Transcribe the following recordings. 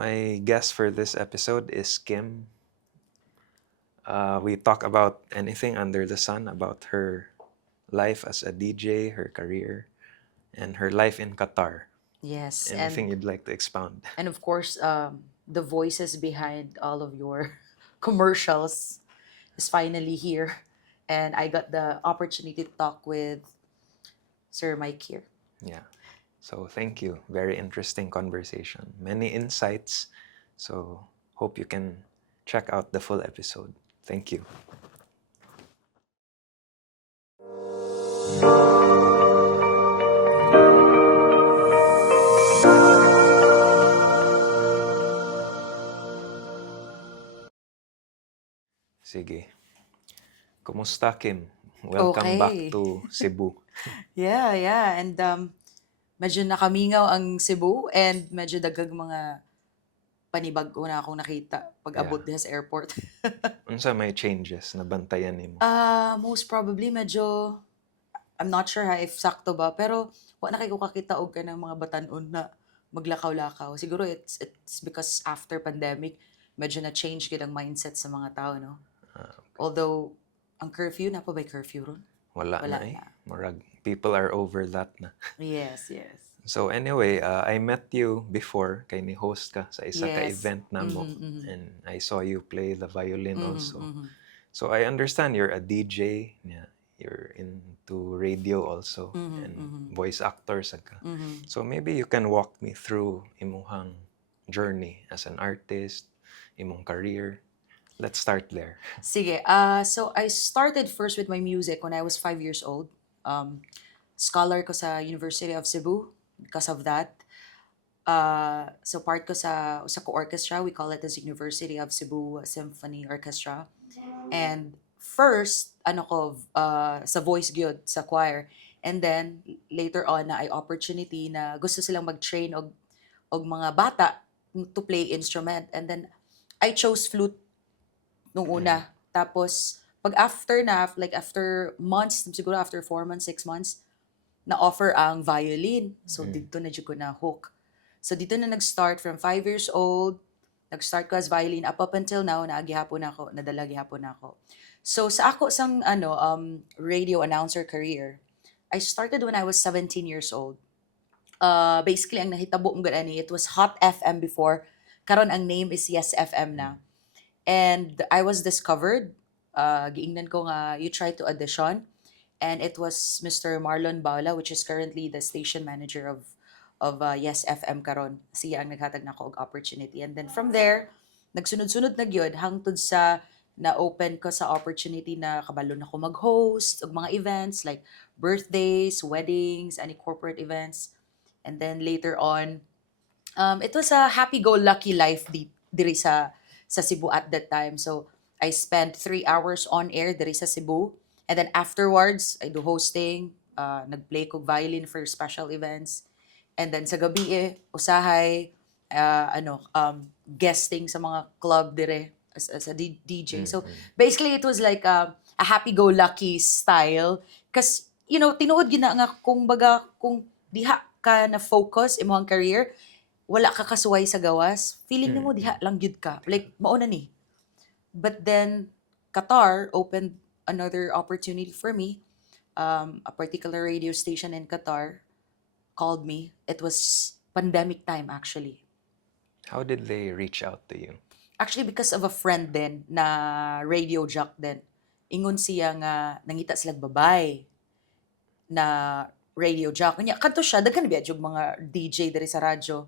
My guest for this episode is Kim. We talk about anything under the sun about her life as a DJ, her career, and her life in Qatar. Yes, Anything you'd like to expound? and of course, the voices behind all of your commercials is finally here, and I got the opportunity to talk with Sir Mike here. Yeah. So thank you. Very interesting conversation. Many insights. So hope you can check out the full episode. Thank you. Sige. Kumusta, Kim? Welcome back Okay. to Cebu. Yeah, and medyo nakamingaw ang Cebu and medyo daghang mga panibag-o na akong nakita pag Yeah. abot diha sa airport. Unsa may changes na bantayan nimo? Most probably medyo I'm not sure if sakto ba, pero wa na kay ko kakita og kanang mga batan-on na maglakaw-lakaw. Siguro it's because after pandemic, medyo na change gid ang mindset sa mga tao, no? Although ang curfew na pa by curfew ron? Wala na Wala eh. na. Murag, people are over that na. Yes. So anyway, I met you before, kay ni host ka sa isa ka Yes. event namo. And I saw you play the violin also. Mhm. So I understand you're a DJ, yeah. You're into radio also and voice actor sa ka. So maybe you can walk me through imuhang journey as an artist, imong career. Let's start there. Sige, so I started first with my music when I was 5 years old. Scholar ko sa University of Cebu because of that. So part ko sa ko orchestra, we call it as University of Cebu Symphony Orchestra. And first, sa voice gyud, sa choir. And then, later on, na ay opportunity na gusto silang mag-train og mga bata to play instrument. And then, I chose flute nung una. Tapos, pag after na, like after months, siguro after 4 months, 6 months, na-offer ang violin. So, dito na dyan ko na hook. So, dito na nag-start from 5 years old. Nag-start ko as violin up until now, naagihapon ako, nadala gihapon ako. So, sa ako sang radio announcer career, I started when I was 17 years old. Basically, ang nahitabo mo gani, it was Hot FM before. Karon ang name is Yes FM na. And I was discovered. Giingnan ko nga, you try to audition. And it was Mr. Marlon Baula, which is currently the station manager of Yes FM karon. Siya ang naghatag nako og opportunity. And then from there, nagsunod-sunod na gyud hangtod sa na-open ko sa opportunity na kabalo na ko mag-host og mga events like birthdays, weddings, any corporate events. And then later on, it was a happy-go-lucky life diri sa Cebu at that time. So I spent 3 hours on air diri sa Cebu. And then afterwards, I do hosting, nag-play ko violin for special events. And then sa gabi usahay, guesting sa mga club dire as a DJ. So basically, it was like a happy-go-lucky style. Kasi, tinuod gina nga kung diha ka na focus imong career, wala ka kasuway sa gawas, feeling nimo diha lang gyud ka. Like, mao na ni. But then, Qatar opened another opportunity for me. A particular radio station in Qatar called me. It was pandemic time, actually. How did they reach out to you? Actually, because of a friend din na radio jock din. Ingon siya nga nangita sila babay na radio jock. Kanya, kanto siya, daghan biya yung mga DJ diri sa radyo.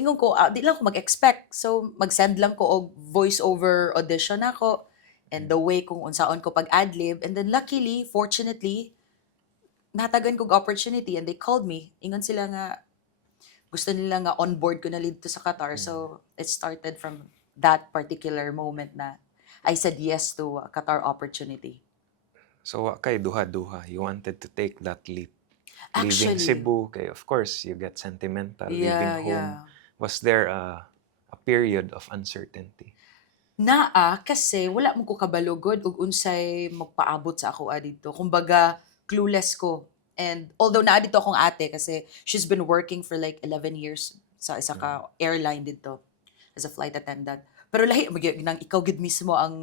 Ingon ko, di lang ko mag-expect. So, mag-send lang ko og voice-over audition ako. And the way kung unsaon ko pag-adlib. And then luckily, fortunately, natagan kog opportunity and they called me. Ingon sila nga, gusto nila nga on board ko na dito sa Qatar. So, it started from that particular moment na I said yes to a Qatar opportunity. So wa kay duha-duha. You wanted to take that leap. Leaving Actually, Cebu, kay of course, you get sentimental. Leaving home. yeah. Was there a period of uncertainty? Naa kasi wala mo ko kabalugod ug unsay magpaabot sa ako dito. Kumbaga, clueless ko. And although naa dito akong ate kasi she's been working for like 11 years sa isa ka airline dito as a flight attendant. Pero lahi nang ikaw gid mismo ang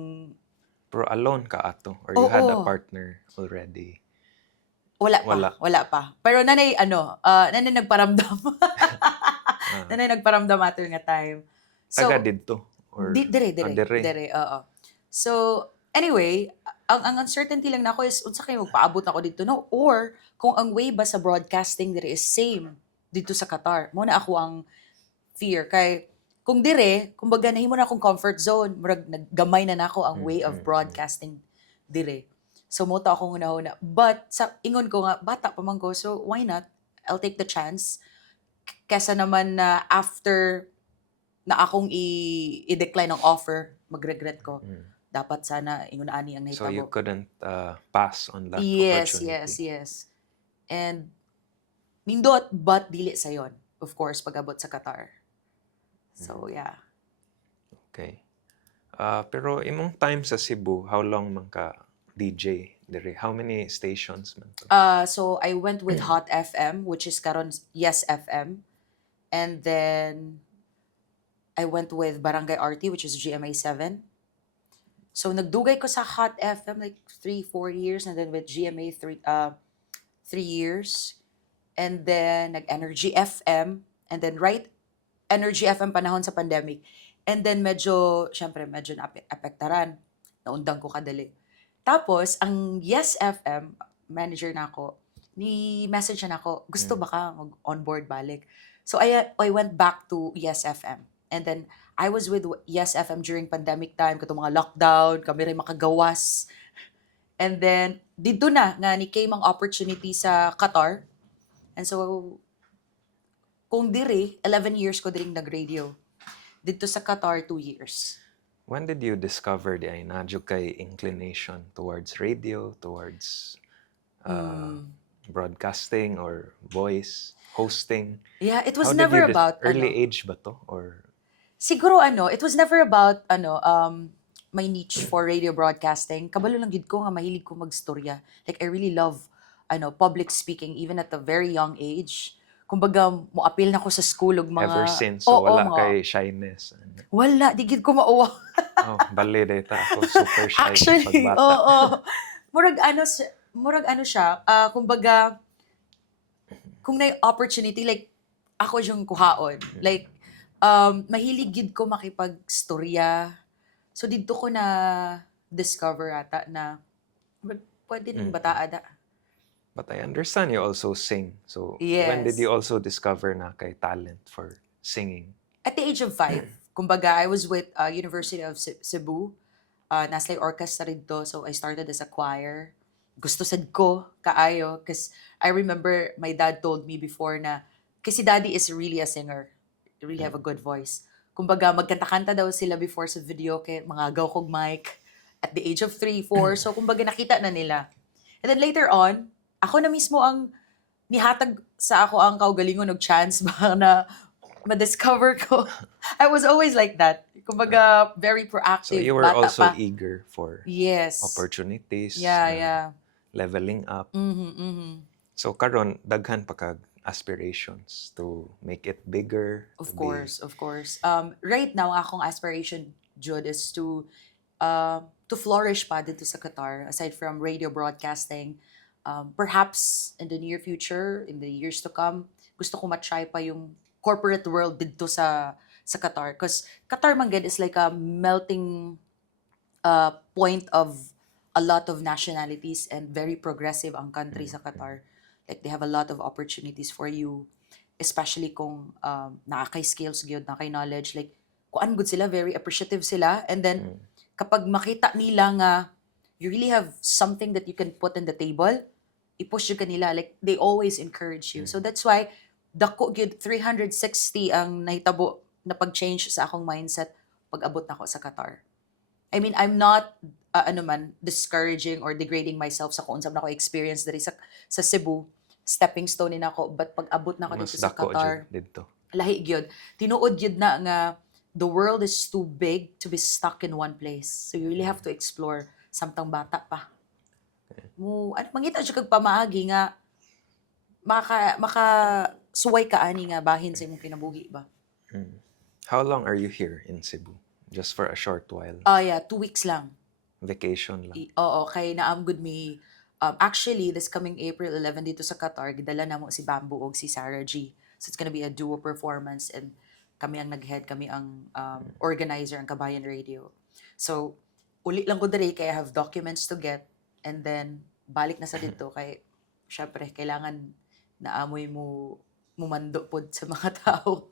Pero alone ka ato or you had a oo, partner already? wala Wala. pa. Pero nanay nanay nagparamdam. Ah, Nanay nagparamdam ato nga time. taga So, didto or dire. dire, oo. So, anyway, ang uncertainty lang nako is unsa kay magpaabot ako dito no or kung ang way ba sa broadcasting dire is same dito sa Qatar. Mo na ako ang fear kay kung dire, kumbaga nahimo na akong comfort zone, murag naggamay na nako ang Mm, way of mm, mm. broadcasting dire. So mo ta akong una but sa ingon ko nga bata pa man ko so why not? I'll take the chance kesa naman na after na akong i-decline ang offer, magregret ko. Mm. Dapat sana ingon ani ang So you nahitabo. couldn't pass on that Yes, yes, opportunity. yes. And nindot but dili sayon. Of course, pag-abot sa Qatar. So, yeah. Okay. Pero imong time sa Cebu, how long man ka DJ dire? How many stations man to? So I went with Hot FM, which is karon Yes FM. And then I went with Barangay RT, which is GMA 7. So nagdugay ko sa Hot FM like 3, 4 years, and then with GMA 3 years. And then nag-Energy FM. And then Energy FM panahon sa pandemic. And then syempre medyo naapektaran. Naundang ko kadali. Tapos, ang Yes FM, manager na ako, ni message na ako, gusto ba ka mag-onboard balik? So, I went back to Yes FM. And then, I was with Yes FM during pandemic time, katong mga lockdown, kami rin makagawas. And then, dito na, nga ni came ang opportunity sa Qatar. And so, kung diri, 11 years ko diring nag-radio. Dito sa Qatar, 2 years. When did you discover di ay nadyo kay inclination towards radio, towards broadcasting or voice, hosting? Yeah, it was How did never you about, early age ba to? Or siguro it was never about my niche for radio broadcasting. Kabalo lang gid ko nga mahilig ko magstorya. Like I really love public speaking even at a very young age. Kumbaga moapil na ko sa school og ever mga since? So oo wala mga kay shyness. wala di gid ko mauwa. Oh, bali data ako super shy Actually, pagbata. oo. Murag ano siya, kumbaga kung na opportunity like ako yung kuhaon. Like mahilig gid ko makipagstorya. So dito ko na discover ata na pwede ning bataa da. But I understand you also sing. So when did Yes. you also discover na kay talent for singing? At the age of 5, kumbaga I was with University of Cebu. Nasa orchestra dito, so I started as a choir. Gusto sad ko kaayo because I remember my dad told me before na kasi daddy is really a singer. He really have a good voice. Kumbaga magkanta-kanta daw sila before sa video kay mga gaw kog mic at the age of 3, 4. So kumbaga nakita na nila. And then later on, ako na mismo ang nihatag sa ako ang kaugalingon og chance ba na ma-discover ko. I was always like that. Kumbaga, very So proactive. you were Bata also pa. eager for Yes. opportunities, Yeah, na yeah. leveling up. So karon daghan pa kag aspirations to make it bigger. Of to course, of course. Right now, akong aspiration, Jude, is to flourish pa dito sa Qatar, aside from radio broadcasting. Perhaps in the near future, in the years to come, gusto ko matry pa yung corporate world dito sa Qatar. Because Qatar man gid is like a melting point of a lot of nationalities and very progressive ang country sa Qatar. Like they have a lot of opportunities for you, especially kung nakakay skills gyud, nakakay knowledge, like kuan good sila, very appreciative sila, and then kapag makita nila nga you really have something that you can put on the table, i-push yung kanila, like they always encourage you. So that's why dako gyud 360 ang nahitabo na pag-change sa akong mindset pag-abot nako sa Qatar. I mean, I'm not discouraging or degrading myself sa kung unsam na ko experience diri sa Cebu. Stepping stone ni nako, but pag-abot na ko Mas dito sa dako Qatar, jud didto. lahi gyud. Tinuod gyud na nga the world is too big to be stuck in one place. So you really have to explore samtang bata pa. Mangita siya kag pamaagi nga maka suway ka ani nga bahin sa imong kinabuhi ba. How long are you here in Cebu? Just for a short while. Yeah, 2 weeks lang. Vacation lang. Oo, kay naam good me. Actually, this coming April 11 dito sa Qatar, gidala na mo si Bamboo og si Sarah G. So it's gonna be a duo performance and kami ang nag-head, kami ang organizer, ang Kabayan Radio. So, uli lang ko diri kay I have documents to get and then balik na sa dito kay syempre kailangan naamoy mo mumando pod sa mga tao.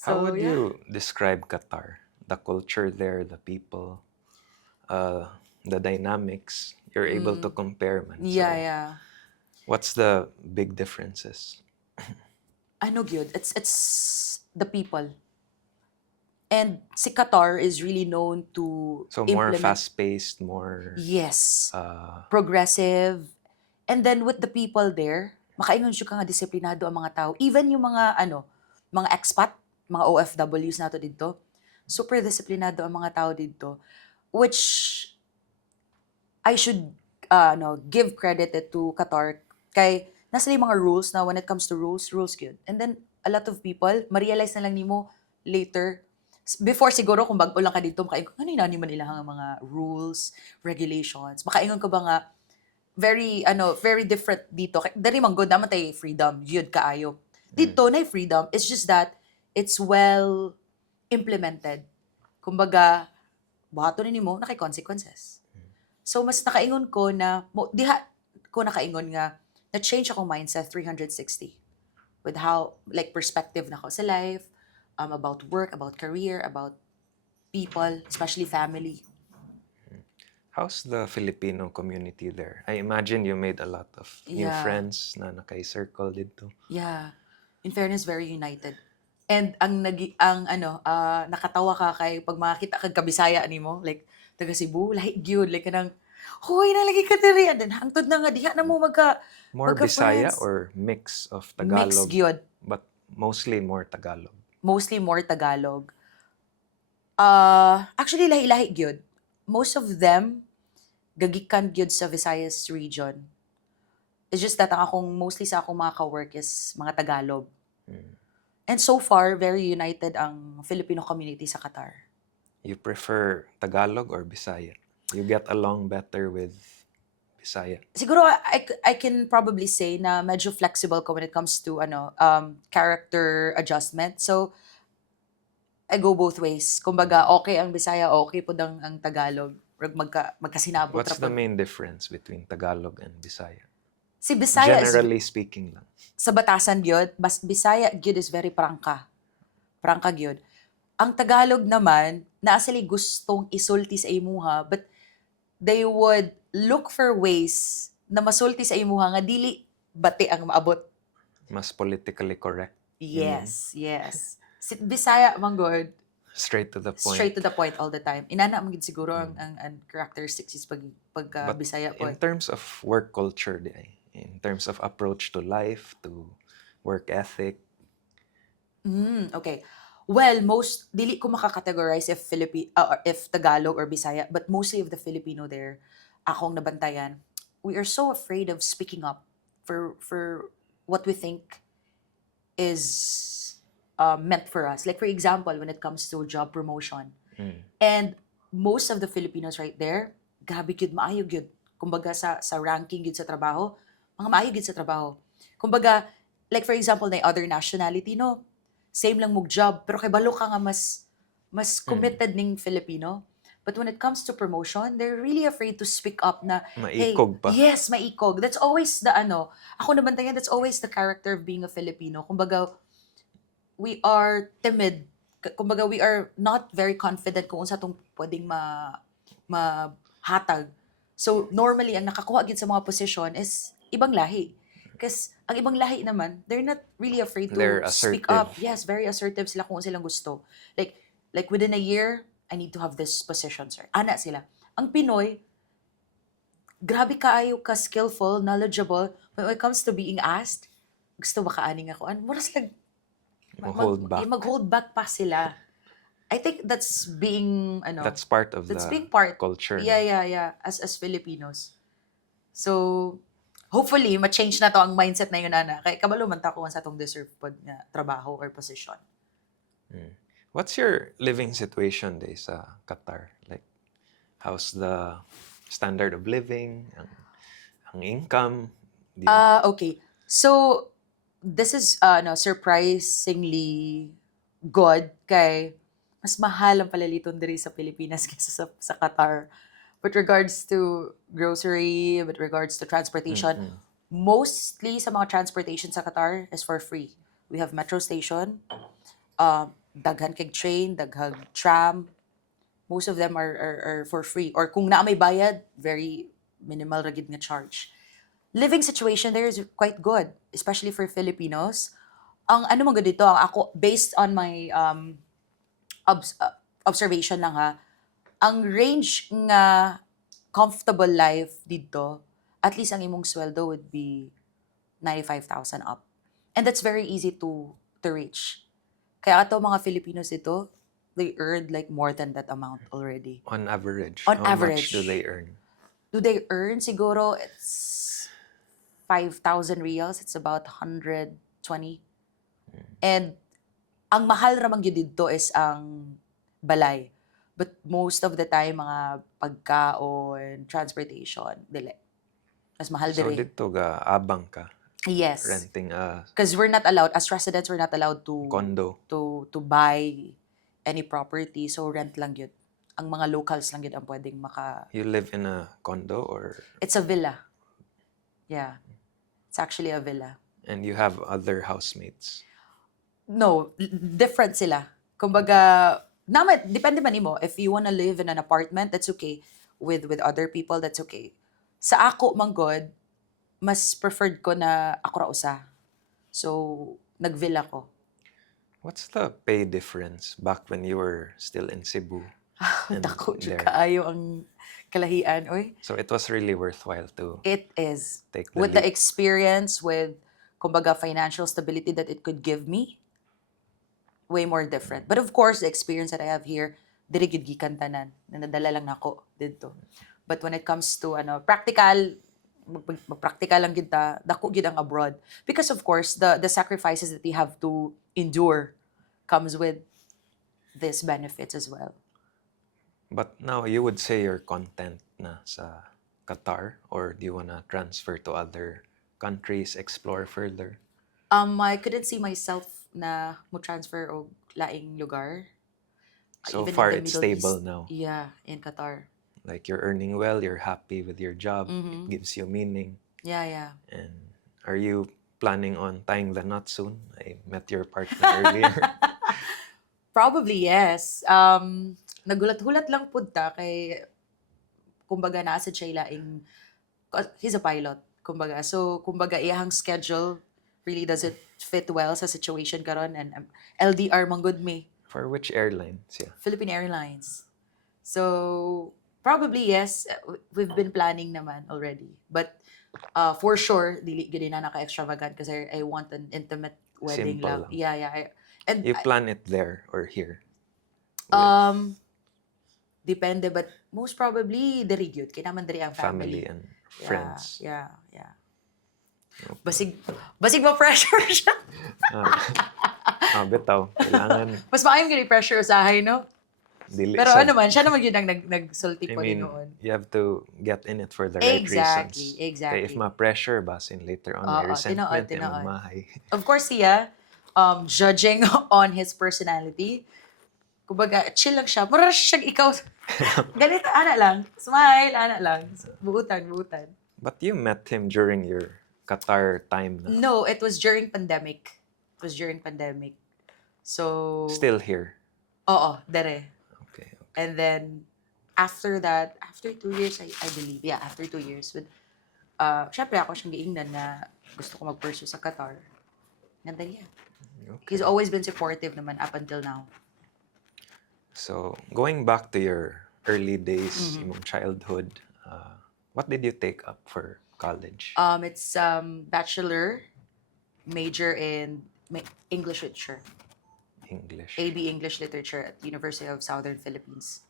How would yeah. you describe Qatar? The culture there, the people, the dynamics. You're able to compare man. Yeah, So, yeah. what's the big differences? Ano gyud, it's the people. And si Qatar is really known to So more implement. fast-paced, more Yes. uh, Progressive. And then with the people there, makaingon siya ka nga disiplinado ang mga tao. Even yung mga expat, mga OFWs nato dito, super disiplinado ang mga tao dito. Which I should give credit to Qatar kay nasa yung mga rules na when it comes to rules good. And then a lot of people ma-realize na lang nimo later before siguro kung bago lang ka dito makaingon ano yung man nila ang mga rules, regulations. Makaingon ka ba nga very different dito. Dari man good naman tay freedom, yun kaayo. Dito na freedom, it's just that it's well implemented. Kumbaga, bahato na nimo na kay consequences. So mas nakaingon ko na diha ko nakaingon nga na change akong mindset 360 with how like perspective na ko sa life, about work, about career, about people, especially family. how's the Filipino community there? I imagine you made a lot of new Yeah. friends na nakay-circle dito. Yeah. In fairness, very united. And nakatawa ka kay pag makita kag kabisaya nimo like taga Cebu, lahi gyud like kanang hoy nalagi ka diri and then hangtod na nga diha na mo More Bisaya magka-friends. or mix of Mix Tagalog? gyud. But mostly more Tagalog. Mostly more Tagalog. Actually lahi-lahi gyud. Most of them gagikan gyud sa Visayas region. It's just that ang mostly sa akong mga ka-work is mga Tagalog. And so far, very united ang Filipino community sa Qatar. You prefer Tagalog or Bisaya? You get along better with Bisaya? Siguro I can probably say na medyo flexible ko when it comes to character adjustment. So I go both ways. Kumbaga okay ang Bisaya, okay pud ang Tagalog. Magkasinabot What's ra the pud. main difference between Tagalog and Bisaya? Si Bisaya is Generally speaking lang. sa batasan gyud, bas Bisaya gyud is very prangka. Prangka gyud. Ang Tagalog naman, naa sila gustong isulti sa imuha, but they would look for ways na masulti sa imuha nga dili bati ang maabot. Mas politically correct. Yes, yes. Si Bisaya man good, Straight to the point. straight to the point all the time. Inana man gid siguro ang characteristics is pagka But Bisaya po. in terms of work culture, di ay, in terms of approach to life, to work ethic, Okay. Well, dili ko makakategorize if Tagalog or Bisaya, but mostly of the Filipino there, akong nabantayan, we are so afraid of speaking up for what we think is meant for us. Like for example, when it comes to job promotion. And most of the Filipinos right there, gabi gyud maayo gyud. Kumbaga sa ranking gyud sa trabaho, mga maayo gyud sa trabaho. Kumbaga, like for example, na other nationality, no? Same lang mong job, pero kay balo ka nga mas committed ning Filipino. But when it comes to promotion, they're really afraid to speak up na, maikog pa. Yes, maikog. That's always ako nabantayan, that's always the character of being a Filipino. Kumbaga, we are timid. Kumbaga, we are not very confident kung unsa tong pwedeng mahatag. So, normally, ang nakakuha gid sa mga position is ibang lahi. Because ang ibang lahi naman, they're not really afraid to They're speak assertive. up. Yes, very assertive sila kung silang gusto. Like within a year, I need to have this position, sir. Ana sila. Ang Pinoy, grabe kaayo ka skillful, knowledgeable. When it comes to being asked, gusto ba kaaning ako? Mura sila Hold back. mag-hold back pa sila. I think that's being, That's part of that's the being part. culture. Yeah, yeah, yeah. As Filipinos. So, hopefully, ma-change na to ang mindset na yun, ana. Kaya kabalo man ta kung sa tong deserve pod nga trabaho or position. What's your living situation day sa Qatar? Like, how's the standard of living, ang income? Do you- Okay. So, this is no, surprisingly good kay mas mahal ang palaliton diri sa Pilipinas kaysa sa Qatar. With regards to grocery, with regards to transportation, mostly sa mga transportation sa Qatar is for free. We have metro station, daghan kag train, daghang tram. Most of them are for free. Or kung naa may bayad, very minimal ra gid nga charge. Living situation there is quite good, especially for Filipinos. Ang ano man gud dito, ang ako based on my observation lang ha, ang range nga comfortable life dito, at least ang imong sweldo would be 95,000 up. And that's very easy to reach. Kaya ato mga Filipinos dito, they earned like more than that amount already. On average, On how average. much do they earn? Do they earn? Siguro it's 5,000 reals. It's about 120. And ang mahal ramang yun dito is ang balay. But most of the time, mga pagkaon, transportation, dili. Mas mahal So diri. dito ga abang ka Yes. renting a Because we're not allowed, as residents, we're not allowed to condo. to buy any property. So rent lang yun. Ang mga locals lang yun ang pwedeng You live in a condo or It's a villa. Yeah. It's actually a villa. and you have other housemates. No, different sila. Kumbaga, depende man nimo. If you wanna live in an apartment, that's okay. With other people, that's okay. Sa ako, manggod, mas preferred ko na ako ra usa. So, nag-villa ko. What's the pay difference back when you were still in Cebu? and Dako jud there? kaayo ang kalahian, oy. So it was really worthwhile to It is. take the With the leap. experience, with, kumbaga, financial stability that it could give me, way more different. But of course, the experience that I have here, diri gyud gikan tanan. Nadala lang nako dito. But when it comes to practical, practical lang gyud ta, dako gyud ang abroad. Because of course, the sacrifices that you have to endure comes with these benefits as well. But now you would say you're content na sa Qatar, or do you wanna transfer to other countries, explore further? I couldn't see myself na mo transfer og laing lugar. So Even in far, the it's Middle stable East. now. Yeah, in Qatar. Like you're earning well, you're happy with your job, it gives you meaning. Yeah. And are you planning on tying the knot soon? I met your partner earlier. Probably yes. Nagulat-hulat lang pud ta kay kumbaga nasa siya laing he's a pilot kumbaga. So kumbaga iyang schedule really doesn't fit well sa situation karon, and LDR manggod me, For which airlines? Yeah. Philippine Airlines. So probably yes, we've been planning naman already. But for sure dili gid na naka-extravagant kasi I want an intimate wedding Simple lang. lang. Yeah. And You plan it there or here? depende, but most probably diri gyud kay naman diri ang Family family. and friends. Yeah. Basig mo pressure siya. Bitaw. Kailangan Mas maayong gini pressure usahay, no? dili Pero sad. ano man, siya naman yun ang nagsulti I po din mean, noon. you have to get in it for the right reasons. Exactly. Kaya if ma-pressure basin later on, may Oo, resentment, tinood. mahay. Of course, siya, judging on his personality, kumbaga, chill lang siya. Mura siya ikaw. Ganito, ana lang. Smile, ana lang. Buutan. But you met him during your Qatar time na. No, it was during pandemic. So, Still here. oo, dere. Okay. And then, after that, after 2 years, I believe, yeah, after 2 years, with, syempre ako siyang giingnan na gusto ko mag-pursue sa Qatar. And then, yeah. Okay. He's always been supportive naman up until now. So, going back to your early days, imong childhood, what did you take up for college? It's bachelor, major in English literature. English. AB English Literature at University of Southern Philippines.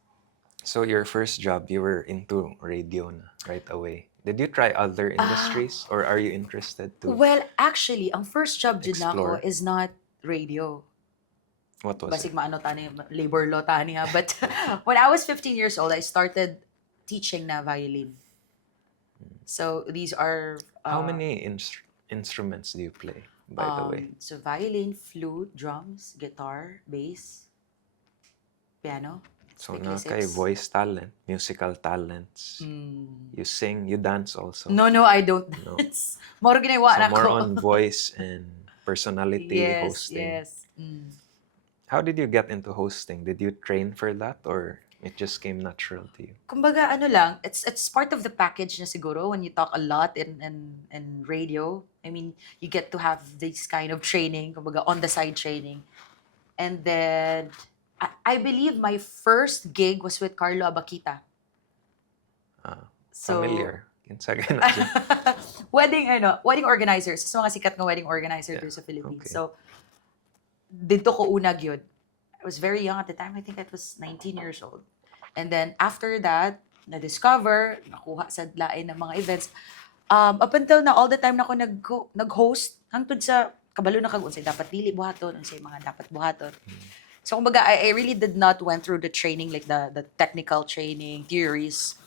So, your first job, you were into radio na right away. Did you try other industries or are you interested to Well, actually, ang first job dyan na ako explore? is not radio. What was it? Basig maano tani, labor law tani ha. But when I was 15 years old, I started teaching na violin. So these are How many instruments do you play, by the way? so violin, flute, drums, guitar, bass, piano. So Strictly na kay six. voice talent, musical talents. You sing, you dance also. No, I don't No. dance. More ginawa So na more ko. on voice and personality hosting. Yes. How did you get into hosting? Did you train for that or it just came natural to you? Kumbaga ano lang, it's part of the package na siguro when you talk a lot in radio. I mean, you get to have this kind of training, kumbaga on the side training. And then I believe my first gig was with Carlo Abakita. So Familiar. Kinsa na siya. wedding organizers, sa mga sikat na wedding organizer Yeah, dito sa Philippines. okay. So dito ko unag yun. I was very young at the time. I think I was 19 years old. And then after that, na-discover, nakuha sa lain ng mga events. Up until na all the time na ako nag-host hangtod sa kabalo na kag unsay dapat dili buhaton, unsay mga dapat buhaton. So kumbaga I really did not went through the training like the technical training, theories.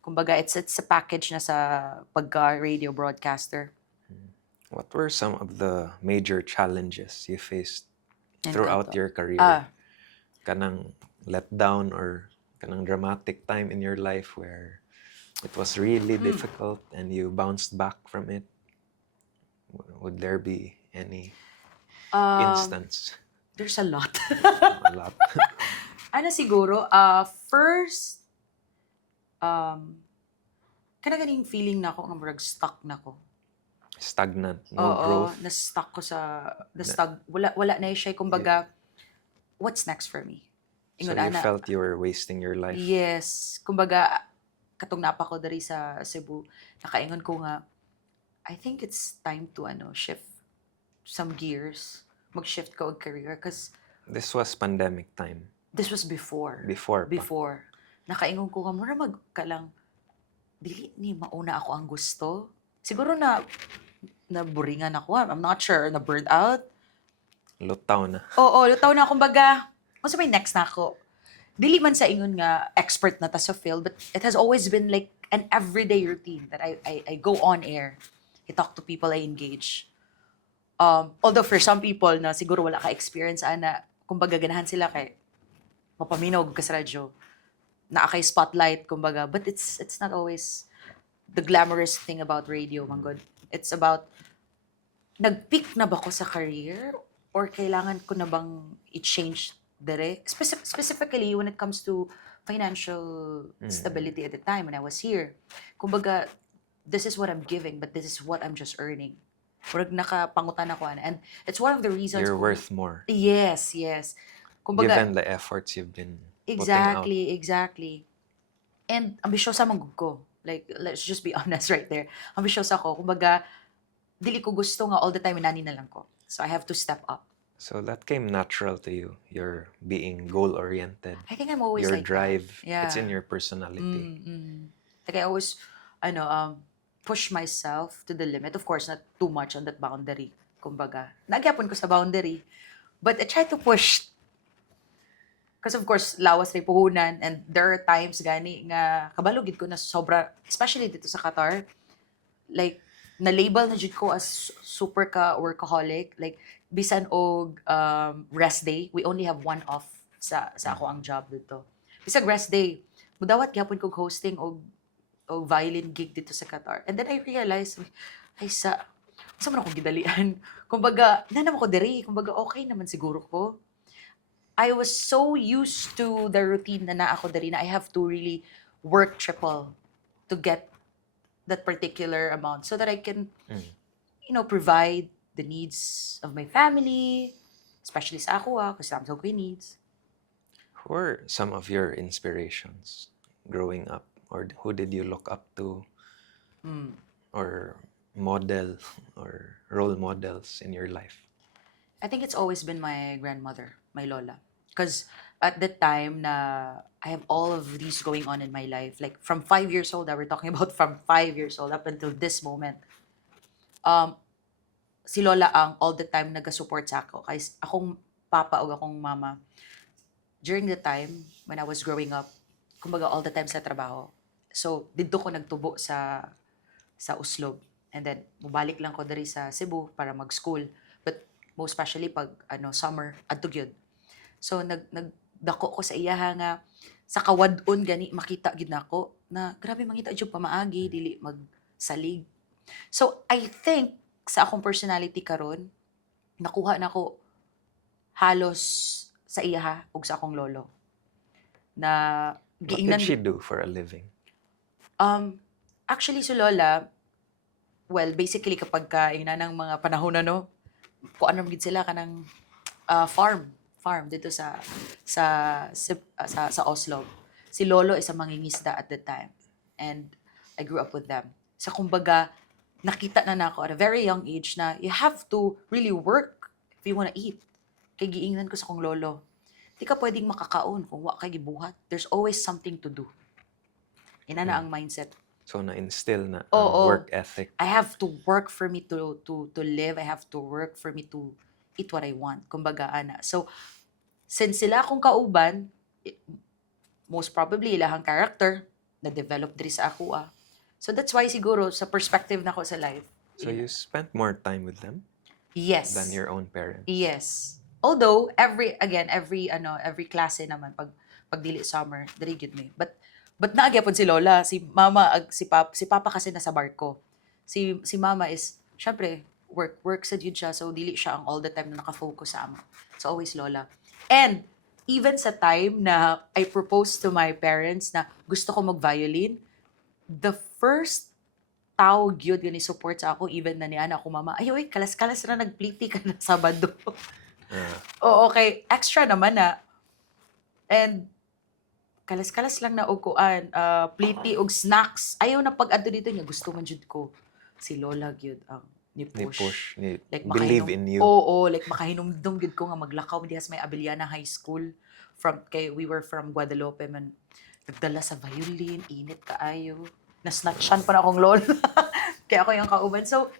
Kumbaga it's a package na sa pagka radio broadcaster. What were some of the major challenges you faced throughout Encanto. your career? Kanang letdown or kanang dramatic time in your life where it was really difficult and you bounced back from it? Would there be any instance? There's a lot. A lot. Ano siguro, first, ganing feeling na ako, nga murag stuck na ako. Stagnant, no growth. Na-stuck ko sa, wala na siya, kumbaga, what's next for me? So you felt you were wasting your life. Yes. Kumbaga, katong napa ko dari sa Cebu, nakaingon ko nga, I think it's time to shift some gears. Mag-shift ko og career. Because This was pandemic time. this was before. Before pa. Before. Nakaingon ko nga, mura magkalang, dili ni mauna ako ang gusto. Siguro naburingan ako. I'm not sure. Na burned out. Lutaw na. Oo, lutaw na akong baga. Kung sa may next na ako. Dili man sa ingon nga expert na ta sa field, but it has always been like an everyday routine that I go on air. I talk to people, I engage. Although for some people na siguro wala ka experience ana, kumbaga ganahan sila kay mapaminog ka sa radyo. Naa kay spotlight, kumbaga. But it's not always the glamorous thing about radio, manggod. It's about nag-peak na ba ko sa career or kailangan ko na bang i-change dire? Specifically when it comes to financial stability at the time when I was here. Kumbaga, this is what I'm giving, but this is what I'm just earning. Murag nakapangutan ako ana. And it's one of the reasons You're worth more. Yes. Kumbaga, Given the efforts you've been putting out. Exactly. And ambisyosa man gud ko. Like, let's just be honest right there. Ambisyosa ko. Kumbaga, dili ko gusto nga all the time inani na lang ko. So I have to step up. So that came natural to you. You're being goal-oriented. I think I'm always Your like drive, that. Yeah. it's in your personality. Like I always, push myself to the limit. Of course, not too much on that boundary. Kumbaga, nagyapon ko sa boundary. But I try to push. Because of course, lawas rin puhunan. And there are times gani nga kabalugid ko na sobra, especially dito sa Qatar. Like, na-label na jud ko as super ka workaholic. Like, bisan og rest day, we only have one off sa ako ang job dito. Bisag rest day, mudawat gyapon kog hosting og violin gig dito sa Qatar. And then I realized, ay sa man ako gidalian. Kumbaga, naman ko diri. Kumbaga, okay naman siguro ko. I was so used to the routine na ako diri na I have to really work triple to get that particular amount so that I can, provide the needs of my family, especially sa ako kasi I'm so needs. Who were some of your inspirations growing up? Or who did you look up to? Or model or role models in your life? I think it's always been my grandmother, my lola. Because at the time na I have all of these going on in my life. Like from 5 years old, that we're talking about from 5 years old up until this moment. Si Lola ang all the time nag-support sa ako. Kaya akong papa o akong mama, during the time when I was growing up, kumbaga all the time sa trabaho. So, dito ko nagtubo sa Uslob. And then, mubalik lang ko dari sa Cebu para mag-school. But most especially pag summer, adto gyud. So, nagdako ko sa iyaha nga, sa kawadon gani, makita gid nako na grabe mangita jud pamaagi, dili magsalig. So, I think sa akong personality karon, nakuha nako halos sa iyaha ug sa akong lolo. Na What did giingnan she do for a living? Actually si Lola, well, basically kapag ina ng mga panahon kuan gid sila kanang farm dito sa Oslo. Si Lolo is a mangingisda at the time, and I grew up with them. So kumbaga nakita na nako at a very young age na you have to really work if you wanna eat. Kay giingnan ko sa kong lolo, di ka pwedeng makakaon kung wa kay gibuhat. There's always something to do. Ina na ang mindset. So na-instill na Oo. ang work ethic. I have to work for me to live. I have to work for me to eat what I want. Kumbaga, ana. So, since sila akong kauban, most probably ilahang character na-develop diri sa ako. So, that's why siguro sa perspective na ko sa life. So you spent more time with them Yes. than your own parents? Yes. Although, every klase naman, pag dili summer, diri gyud me. But naagyapon si Lola, si Mama, si Papa kasi nasa barko. Si Mama is, syempre, work sa yun siya, so dili siya ang all the time na nakafocus sa ama. So always Lola. And, even sa time na I proposed to my parents na gusto ko mag-violin, the first tao gyud gani support sa ako, even na ni ana ako mama, ay, kalas-kalas na nagpliti ka na Sabado. Oo, okay, extra naman na. And, kalas-kalas lang na uguan, pliti og snacks. Ayaw na pag-adto dito niya, gusto man jud ko. Si Lola gyud ang ni-push. Like believe in you. Oo, like makahinumdum gyud ko nga maglakaw dihas may Abeliana High School. We were from Guadalupe man. Nagdala sa violin, init kaayo. Nasnatchan pa na akong lola. Kaya ako yung kauban. So,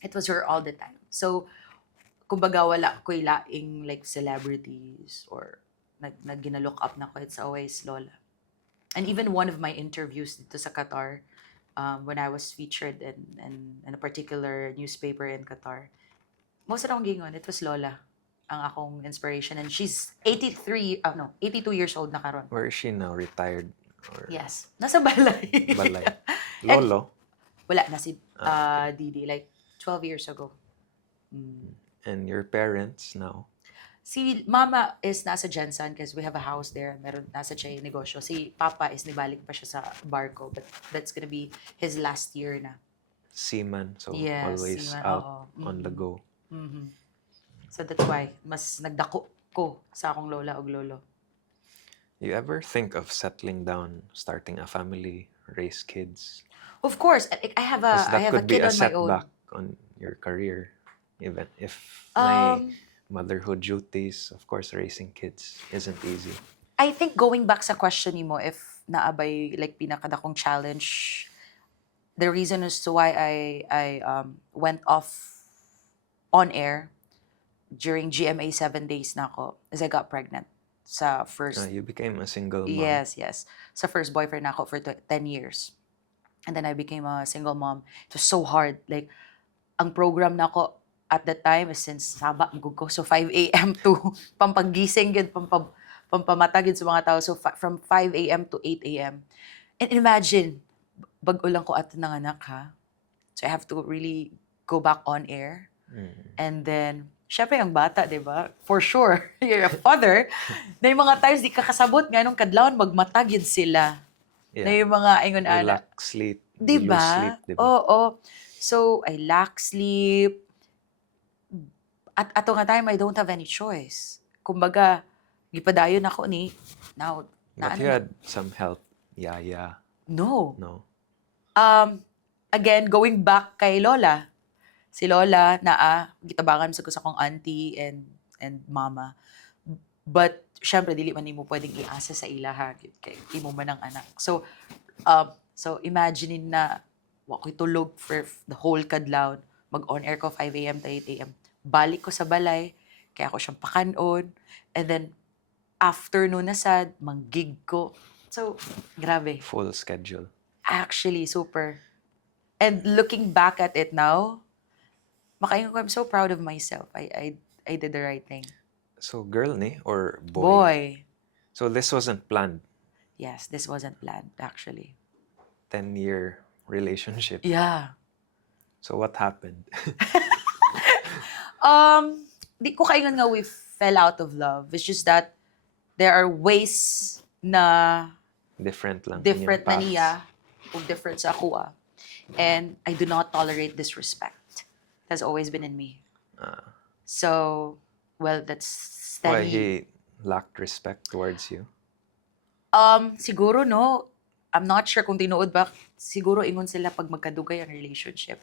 it was her all the time. So, kumbaga wala ko'y laing like celebrities or nag-look up na ko, it's always Lola. And even one of my interviews dito sa Qatar, when I was featured in a particular newspaper in Qatar, most of akong gingon, it was Lola ang akong inspiration. And she's 82 years old na karon. Where is she now? Retired? Or Yes. Nasa balay. balay? Lolo? Wala na si Didi, like 12 years ago. And your parents now? Si Mama is nasa Jensen because we have a house there. Meron nasa siya yung negosyo. Si Papa is nibalik pa siya sa barko. But that's gonna be his last year na. Seaman, so Yes, always seaman, out oo. on the go. So that's why mas nagdako ko sa akong lola o lolo. You ever think of settling down, starting a family, raise kids? Of course, I have a Because that could be kid a on my own. setback on your career. Even if may Um, motherhood duties, of course, raising kids isn't easy. I think going back sa question mo, if naabay like pinakadakong challenge, the reason as to why I went off on air during GMA 7 days na ako is I got pregnant sa first. You became a single mom. Yes. Sa first boyfriend na ako for 10 years. And then I became a single mom. It was so hard. Like, ang program na ako at that time is since Saba, ko. So 5 a.m. to pampagising yun, pampamatag yun sa mga tao. So from 5 a.m. to 8 a.m. And imagine, bago lang ko at nanganak ha. So I have to really go back on air. And then, syempre ang bata, di ba? For sure, you're a father. Na yung mga times di ka kasabot nga nung kadlawon, magmatag yun sila. Na yung mga ingon You ana. lack sleep. Di You lose sleep, ba? di ba? Oo. So, I lack sleep. At ato nga time, I don't have any choice. Kumbaga, gipadayon ako ni, now, But you had some help. Yeah. No. No. Again, going back kay Lola. Si Lola, gitabangan sa ko sa kong auntie and mama. But syempre dili man nimo pwedeng iasa sa ilaha kay imo man ang anak. So imagine na wa ko'y tulog for the whole kadlaw, mag-on air ko 5 AM to 8 AM. Balik ko sa balay, kaya ako siyang pakanon, and then afternoon na sad, mag-gig ko. So, grabe. Full schedule. Actually, super. And looking back at it now, makaingon ko, I'm so proud of myself. I did the right thing. So, girl ni or boy? Boy. So, this wasn't planned. Yes, this wasn't planned, actually. 10-year relationship. Yeah. So, what happened? Di ko kaingon nga we fell out of love. It's just that there are ways na Different lang. different na inyong niya paths. o different sa ako. And I do not tolerate disrespect. It has always been in me. So, well, that's Why steady. he lacked respect towards you? Siguro, no, I'm not sure kung tinuod ba, siguro ingon sila pag magkadugay ang relationship.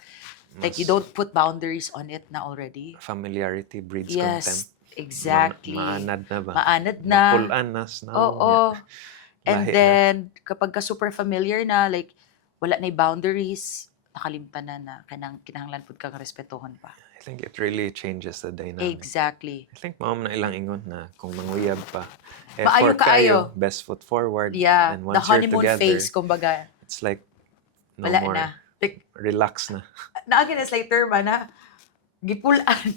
Like, you Mas don't put boundaries on it na already. familiarity breeds contempt. Yes, exactly. Maanad na ba? Maanad na. Mapulan na snow. Oo. And Lahi na. then, kapag ka super familiar na, like, wala na yung boundaries, nakalimtan na kinahanglan pud kang respetuhon pa. I think it really changes the dynamic. Exactly. I think mao na ilang ingon na kung manguyab pa. Maayo Effort kayo, kaayo. best foot forward. Yeah, And the once you're honeymoon together, phase, kumbaga, it's like no wala more. na. Like, Relax na. naagin is like term na, gipulan.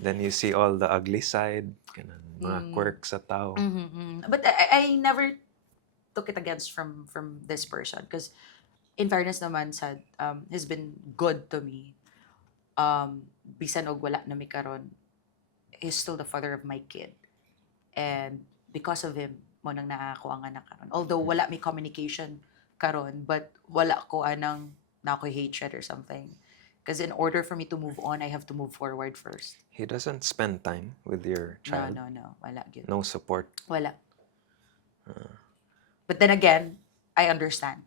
Then you see all the ugly side, ganun, mga quirks sa tao. But I never took it against from this person because in fairness naman sad, has been good to me. Bisan og wala na mi karon, he's still the father of my kid. And because of him, mo nang naa ako ang anak karon. Although wala mi communication karon, but wala ko anang na ako'y hatred or something. Because in order for me to move on, I have to move forward first. He doesn't spend time with your child. No. Wala gyud. No support. Wala. But then again, I understand.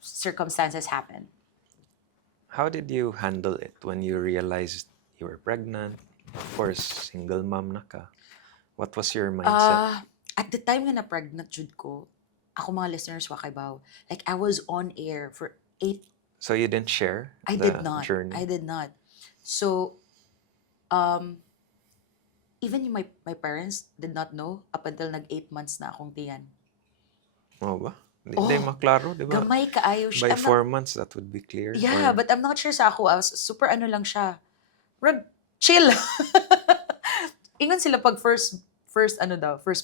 Circumstances happen. How did you handle it when you realized you were pregnant? Of course, single mom na ka. What was your mindset? At the time nga na-pregnant jud ko, ako mga listeners wakaybaw, like I was on air for 8. So you didn't share I the did not. journey? I did not. So, even my parents did not know up until nag 8 months na akong tiyan. Oh ba? Hindi maklaro, di ba? Gamay kaayo siya. By 4 months, that would be clear. Yeah, Or but I'm not sure sa ako. Super ano lang siya. Rag, chill. Ingon sila pag first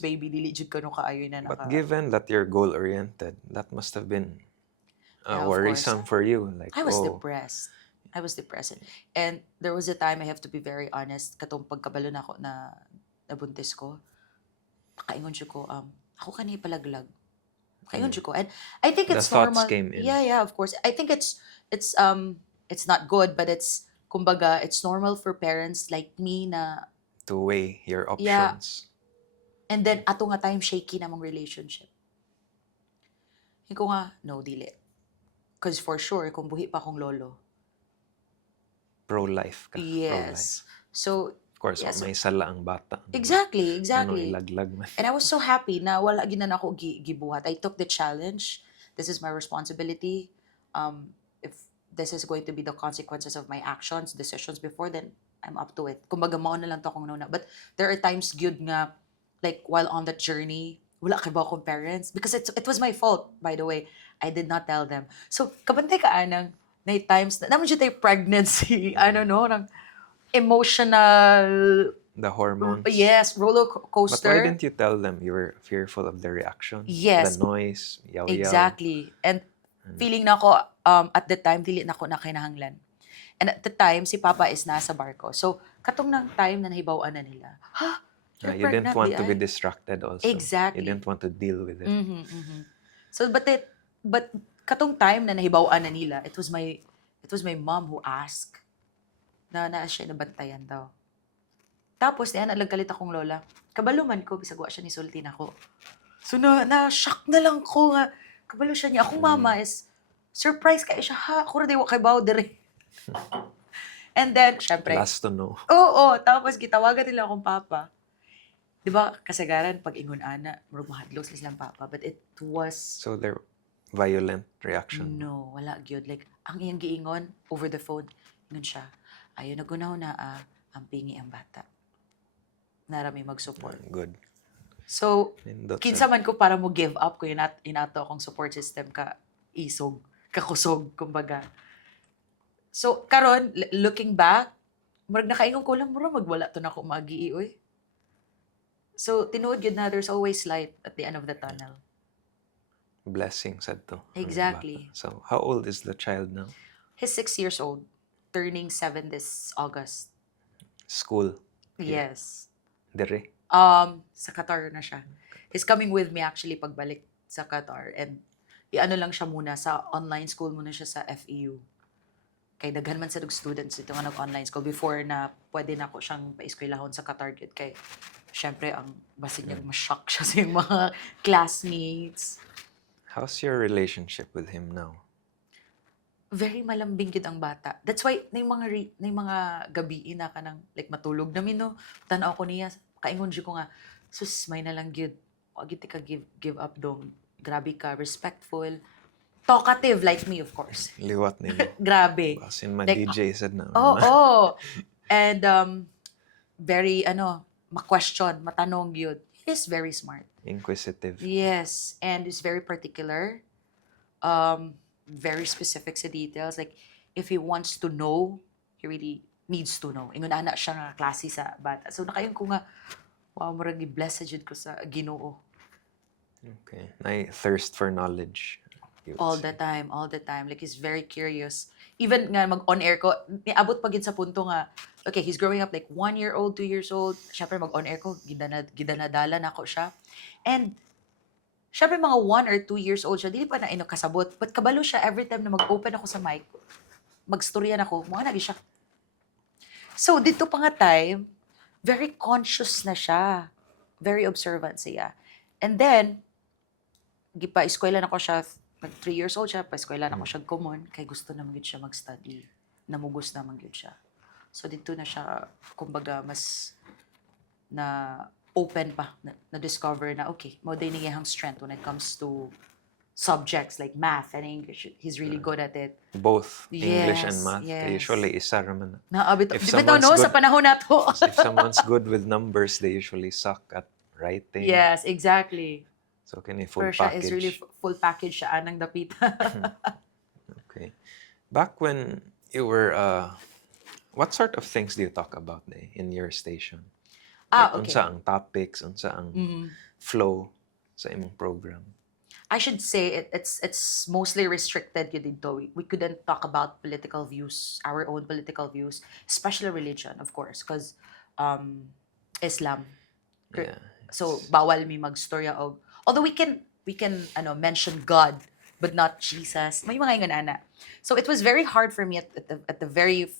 baby, dili jud ko no kaayo na But naka. given that you're goal-oriented, that must have been Yeah, of worrisome for you. Like, I was depressed. And there was a time, I have to be very honest, katong pagkabalo na ako na nabuntis ko, kaingon siya ko, ako kanina palaglag. Kaingon siya ko. And I think the it's thoughts normal. came in. Yeah, of course. I think it's not good, but it's, kumbaga, it's normal for parents like me na, To weigh your Yeah. options. and then ato nga time shaky namang relationship. Hindi ko nga, no, dili. Because for sure, kung buhi pa akong lolo. Pro-life ka. Pro-life. Yes. So, Of course, Yeah, so- may sala ang bata. exactly. Ano, ilaglag man. And I was so happy na wala ginan ako gibuhat. I took the challenge. This is my responsibility. If this is going to be the consequences of my actions, decisions before, then I'm up to it. Kumbaga, mao na lang to akong nuna. But there are times gyud nga, like, while on that journey, wala kay ba akong parents? Because it was my fault, by the way. I did not tell them. So, kabantay ka anang, na times, naman dyan tayo pregnancy, ng emotional, The hormones. yes, roller But coaster. why didn't you tell them you were fearful of the reaction? Yes. The noise, yaw-yaw. Exactly. And feeling na ako, at the time, dili na ako nakinahanglan. And at the time, si Papa is nasa barko. So, katong ng time na nahibawan na nila, You didn't want to be distracted also. Exactly. You didn't want to deal with it. So, but katong time na nahibawan na nila, it was my mom who asked na siya nabantayan daw. Tapos, niya nalagkalit akong lola. Kabaluman ko, bisag wa siya ni sulti na ko. So, na-shock na lang ko nga. Kabalo siya niya. Akong mama is, surprise kayo siya, ha? Ako rin kay bao dire. And then, syempre, Last to know. oo, tapos gitawagan nila akong papa. Di ba, kasagaran, pag ingon ana, murag mahadlok sa silang papa. But it was, So there violent reaction. no, wala gyud. Like, ang iyang giingon, over the phone, ingon siya, ayaw nagunaw na ang pingi ang bata. Narami mag-support. Good. So, Nindot kinsa sa man ko para mo give up ko inato akong support system ka isog, kakusog, kumbaga. So, karon looking back, murag nakaingon ko lang, murag magwala to na ako magi oy. So, tinuod yun na there's always light at the end of the tunnel. blessing sad to. ang Exactly. bata. So how old is the child now? He's 6 years old, turning 7 this August. School. Yes. Dire. Sa Qatar na siya. He's coming with me actually pagbalik sa Qatar, and iano lang siya muna sa online school muna siya sa FEU. Kay daghan man sa dug students ito nga nag-online school before na pwede na ako siyang paeskwelahon sa Qatar gyud kay syempre ang basin niya ma-shock siya sa yung mga classmates. How's your relationship with him now? Very malambing gyud ang bata. That's why na yung mga gabi na kanang like matulog namin no. Tan-aw ko niya kaingon jud ko nga sus may na lang gyud. Wa gyud ka give up dong. Grabe ka, respectful, talkative like me of course. Liwat nimo. Grabe. Basin man Like, DJ sad na. Oo. And very ma-question, matanong yun. He's very smart. Inquisitive. Yes, and he's very particular. Very specific sa details. Like, if he wants to know, he really needs to know. Ingon ana siya nga klase sa bata. So, nakayon ko nga, wow, marag blessed jud ko sa Ginoo. Okay. I thirst for knowledge. you would All say. the time. Like, he's very curious. Even nga mag-on-air ko, niabot pa gid sa punto nga, okay, he's growing up like 1 year old, 2 years old. Syempre mag-on-air ko, gidanadala na ko siya. And, syempre mga 1 or 2 years old siya, dili pa na kasabot. But kabalo siya every time na mag-open ako sa mic, magstoryan ako, mga nagi siya. So, dito pa nga time, very conscious na siya. Very observant siya. And then, gipa-eskwela na ko siya, nag 3 years old siya, pa-eskwela na ko siya common, kay gusto naman yun siya mag-study. Namugos naman yun siya. So, dito na siya, kumbaga, mas na open pa, na-discover na, okay, mo din niyang strength when it comes to subjects like math and English. He's really good at it. Both English and Yes, math. yes. Usually isa raman. Naabit, If di ba ito, someone's no, sa good- panahon na to? If someone's good with numbers, they usually suck at writing. Yes, exactly. So can you full Pero siya package. is really full package siya, anang dapita. Okay. Back when you were, what sort of things do you talk about in your station? Like, Okay. unsa ang topics, unsa ang flow sa imong program? I should say it's mostly restricted yun dito. We couldn't talk about political views, our own political views, especially religion, of course, because Islam. Yeah. So bawal mi magstorya og, although we can mention God but not Jesus. May mga ingon ana. So it was very hard for me at the very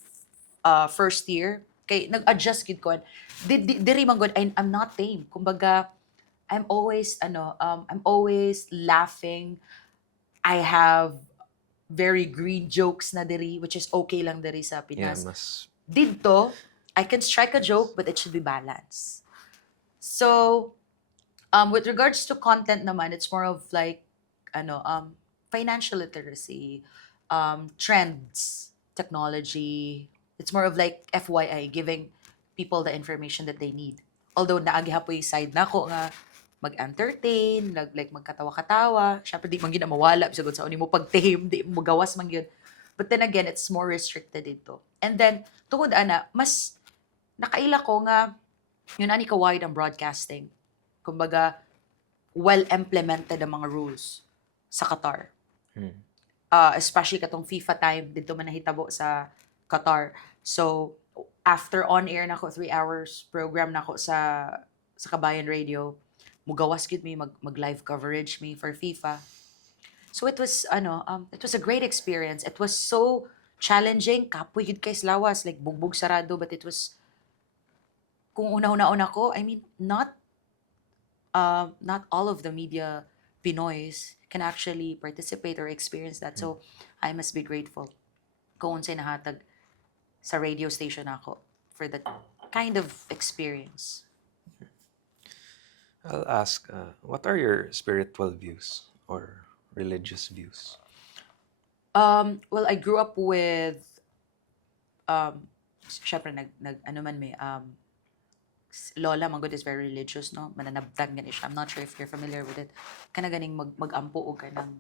first year. Kay nag-adjust gid ko. Diri man gud I'm not tame. Kumbaga I'm always laughing. I have very green jokes na diri, which is okay lang diri sa Yeah, Pinas. mas Dito, I can strike a joke, but it should be balanced. So, with regards to content naman, it's more of like, financial literacy, trends, technology. It's more of like FYI, giving people the information that they need. Although naagihapoy side na ko nga mag-entertain, like magkatawa-katawa. Syempre di man gyud na mawala bisag sa uni mo pag-tame, di mo gawas man gyud. But then again, it's more restricted dito. And then tungod ana, mas nakaila ko nga yun ani ka wide ang broadcasting. Kumbaga well implemented ang mga rules sa Qatar. Especially katong FIFA time dito man nahitabo sa Qatar. So after on air nako 3 hours program nako sa Kabayan Radio, mugawas gid mi mag live coverage mi for FIFA. So it was it was a great experience. It was so challenging, kapoy gid kay lawas, like bugbog sarado, but it was kung una-una ko, I mean not all of the media Pinoys can actually participate or experience that. So I must be grateful kung unsay nahatag sa radio station ako for that kind of experience. I'll ask, what are your spiritual views or religious views? Well, I grew up with, syempre, ano man may, lola, man is very religious, no? Mananabtan gani siya. I'm not sure if you're familiar with it. Kana ganing magampo o kanang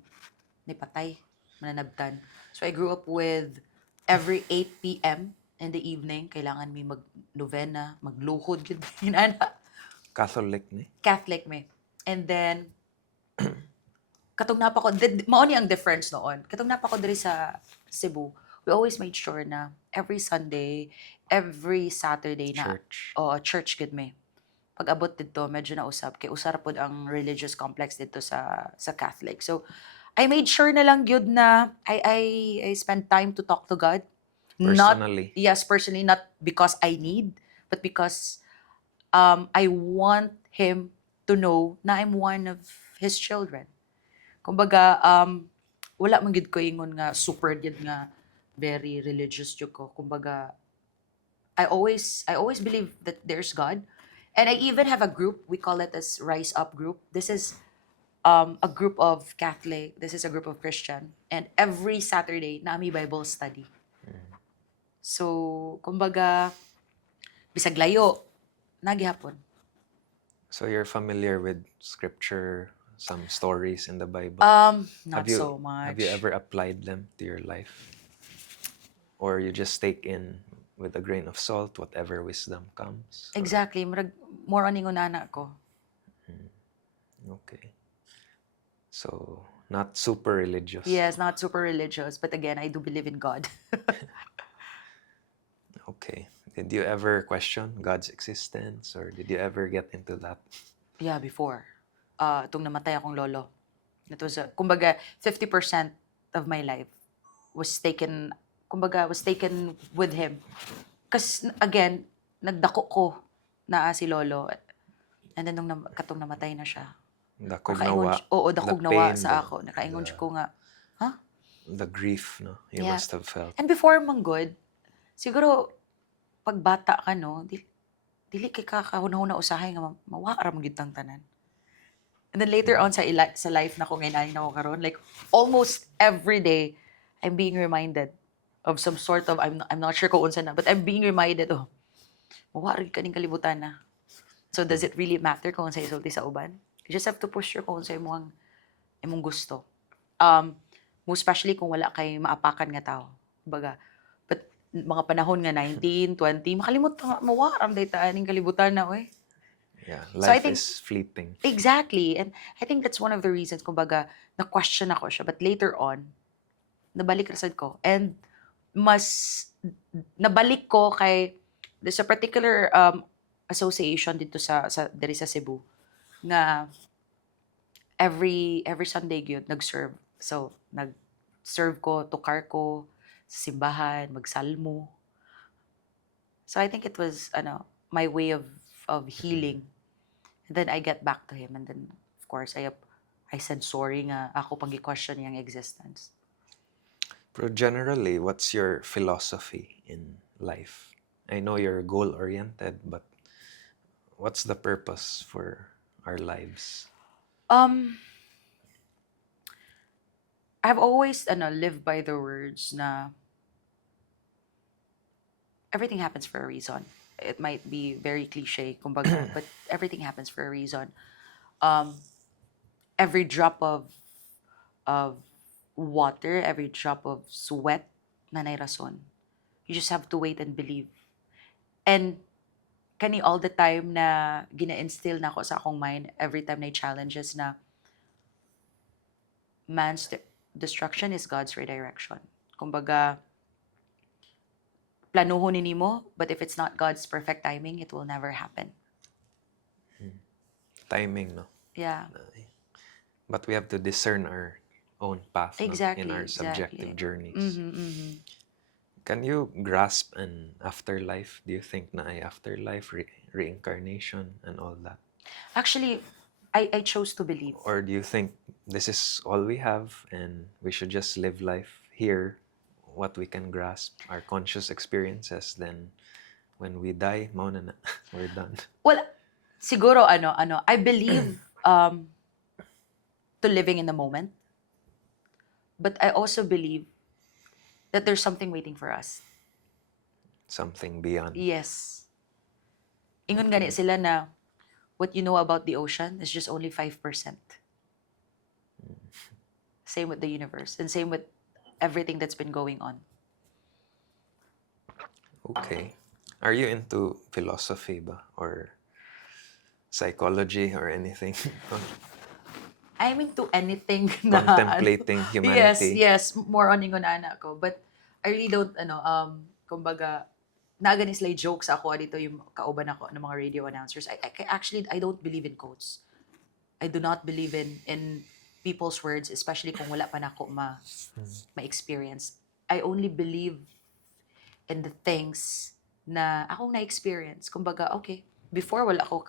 nipatay, mananabtan. So I grew up with every 8 p.m. in the evening, kailangan may mag-novena, magluhod, yun, Catholic ni? Catholic me. And then, katong napa ko, mao ni ang difference noon. Katong napa ko diri sa Cebu, we always made sure na every Sunday, every Saturday na Church. church gid me. Pag abot dito, medyo nausab kay usar pod ang religious complex dito sa Catholic. So I made sure na lang gyud na I spend time to talk to God. Not, Personally. yes, personally, not because I need, but because I want him to know na I'm one of his children. Kumbaga, wala man gid ko ingon nga super gid nga very religious jud ko. Kumbaga, I always believe that there's God. And I even have a group, we call it as Rise Up group. This is a group of Catholic, this is a group of Christian. And every Saturday, nami Bible study. So, kumbaga, bisag layo, nagihapon. So you're familiar with scripture, some stories in the Bible? Not Have you so much. have you ever applied them to your life? Or you just take in with a grain of salt whatever wisdom comes? Or- Exactly, more on ingon ana ko. Okay. So not super religious. Yes, not super religious, but again, I do believe in God. Okay. Did you ever question God's existence or did you ever get into that? Yeah, before. Itong namatay akong lolo. It was, kumbaga, 50% of my life was taken, kumbaga, was taken with him. Kasi, again, nagdako ko na si lolo. And then, katong namatay na siya. Dakog Nakaingon, nawa, oo, the dakog nawa pain, sa ako. Nakaingon the, siya ko nga, ha? the grief, no, you Yeah. must have felt. And before man good, siguro, pag bata ka, no, dili kay kakahuna-huna usahay nga mawara mo gid tang tanan. And then later on sa life na ko ngayon na ko karon, like almost every day I'm being reminded of some sort of, I'm not sure kung unsa na, but I'm being reminded, oh, mawara gid kaning kalibutan na. So does it really matter kung unsa isulti sa uban? You just have to push through kung unsa imong gusto. Most especially kung wala kay maapakan nga tao. Kumbaga, but mga panahon nga 19, 20, makalimot nga mawaram day ta aning kalibutan na oy. Yeah, So I life think is fleeting. exactly, and I think that's one of the reasons kumbaga na-question ako siya, but later on nabalik rasad ko and mas nabalik ko kay there's a particular association dito sa diri sa Cebu nga every Sunday gyud nag-serve. So nag-serve ko, tukar ko sa simbahan, magsalmo. So I think it was my way of healing. And then I get back to him and then of course I said sorry nga ako pang gi-question niyang existence. But generally, what's your philosophy in life? I know you're goal-oriented, but what's the purpose for our lives? I've always lived by the words na everything happens for a reason. It might be very cliche, kumbaga, but everything happens for a reason. Every drop of water, every drop of sweat na nay rason. You just have to wait and believe. And kani all the time na gina-instill na ako sa akong mind every time na challenges na man's destruction is God's redirection. Kumbaga, planuhon ni mo, but if it's not God's perfect timing, it will never happen. Timing, no? Yeah. But we have to discern our own path, no? Exactly, In our subjective exactly. journeys. Can you grasp an afterlife? Do you think na ay afterlife, reincarnation, and all that? Actually, I chose to believe. Or do you think this is all we have and we should just live life here, what we can grasp, our conscious experiences, then when we die, mauna na, we're done. Well, Siguro I believe to living in the moment, but I also believe that there's something waiting for us. Something beyond. Yes. Ingon gani Okay. sila na what you know about the ocean is just only 5%. Same with the universe and same with everything that's been going on. Okay. Are you into philosophy ba? Or psychology or anything? I'm into anything na Contemplating yes, humanity. yes, more on ingon ana ako. But I really don't kumbaga nagani sila jokes ako dito yung kauban ako ng mga radio announcers. I don't believe in quotes. I do not believe in people's words, especially kung wala pa na ako ma-experience. I only believe in the things na akong na-experience. Kumbaga, okay, before wala ako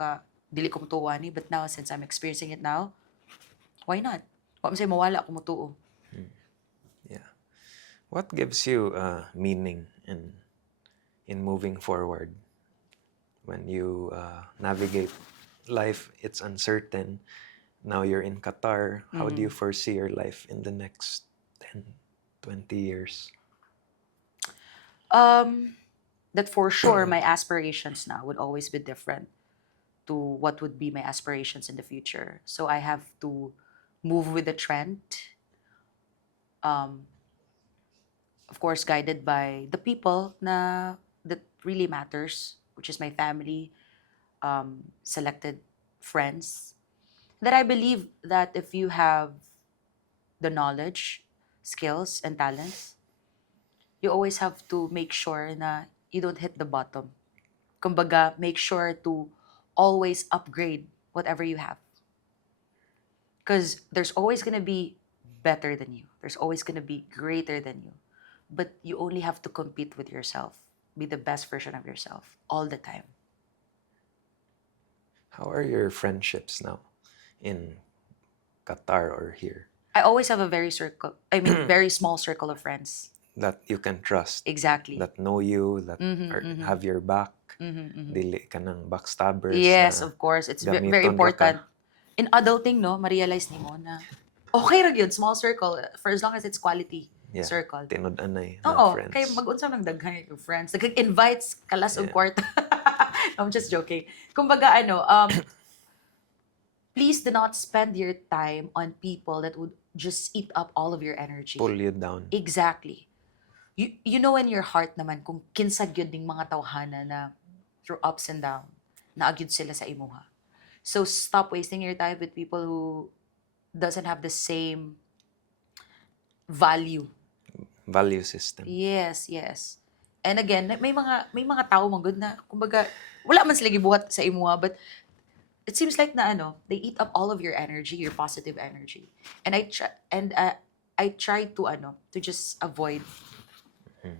dili ko mutuwa ni, but now since I'm experiencing it now, why not? Wa man say mawala ako mutuo. Yeah. What gives you meaning in moving forward? When you navigate life, it's uncertain. Now you're in Qatar. How do you foresee your life in the next 10, 20 years? That for sure my aspirations now would always be different to what would be my aspirations in the future. So I have to move with the trend. Of course, guided by the people that really matters, which is my family, selected friends. That I believe that if you have the knowledge, skills, and talents, you always have to make sure na you don't hit the bottom. Kumbaga, make sure to always upgrade whatever you have. Because there's always going to be better than you. There's always going to be greater than you. But you only have to compete with yourself. Be the best version of yourself all the time. How are your friendships now in Qatar or here I always have a very small circle of friends. that you can trust, Exactly. that know you, that have your back, dili ka ng backstabbers Yes, na of course. It's very gamiton ra ka. important. In adulting, no, ma-realize ni mo na okay ra yun, small circle, for as long as it's quality Yeah, circle. tinud-anay na Oo, friends. kay mag-unsa nang daghan yung friends. Nag-invites kalas og Yeah. kwarta. I'm just joking. Kumbaga please do not spend your time on people that would just eat up all of your energy. Pull you down. Exactly. You know in your heart naman kung kinsa gyud ning mga tawhana na through ups and down, naagyud sila sa imuha. So stop wasting your time with people who doesn't have the same value. Value system. Yes, yes. And again, may mga tao man good na kumbaga wala man sila gibuhat sa imuha, but it seems like na they eat up all of your energy, your positive energy. And I try to just avoid.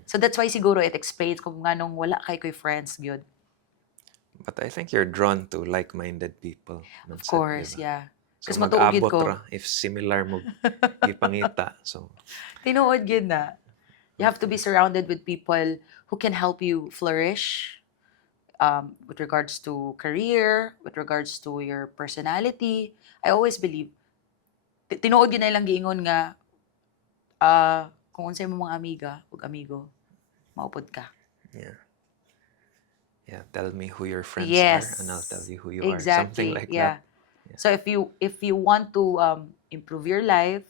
So that's why siguro it explains kung nganong wala kay friends gyud. But I think you're drawn to like-minded people. Of course, yeah. So Kasi matuugid mag-abot ko. ra if similar mo gipangita. So Tinuod gyud na. You have to be surrounded with people who can help you flourish with regards to career, with regards to your personality. I always believe, tinuod yun na ilang giingon nga, kung unsay mo mga amiga ug amigo, maupod ka. yeah. Yeah, tell me who your friends Yes. are and I'll tell you who you Exactly. are. Something like yeah. that. So if you want to improve your life,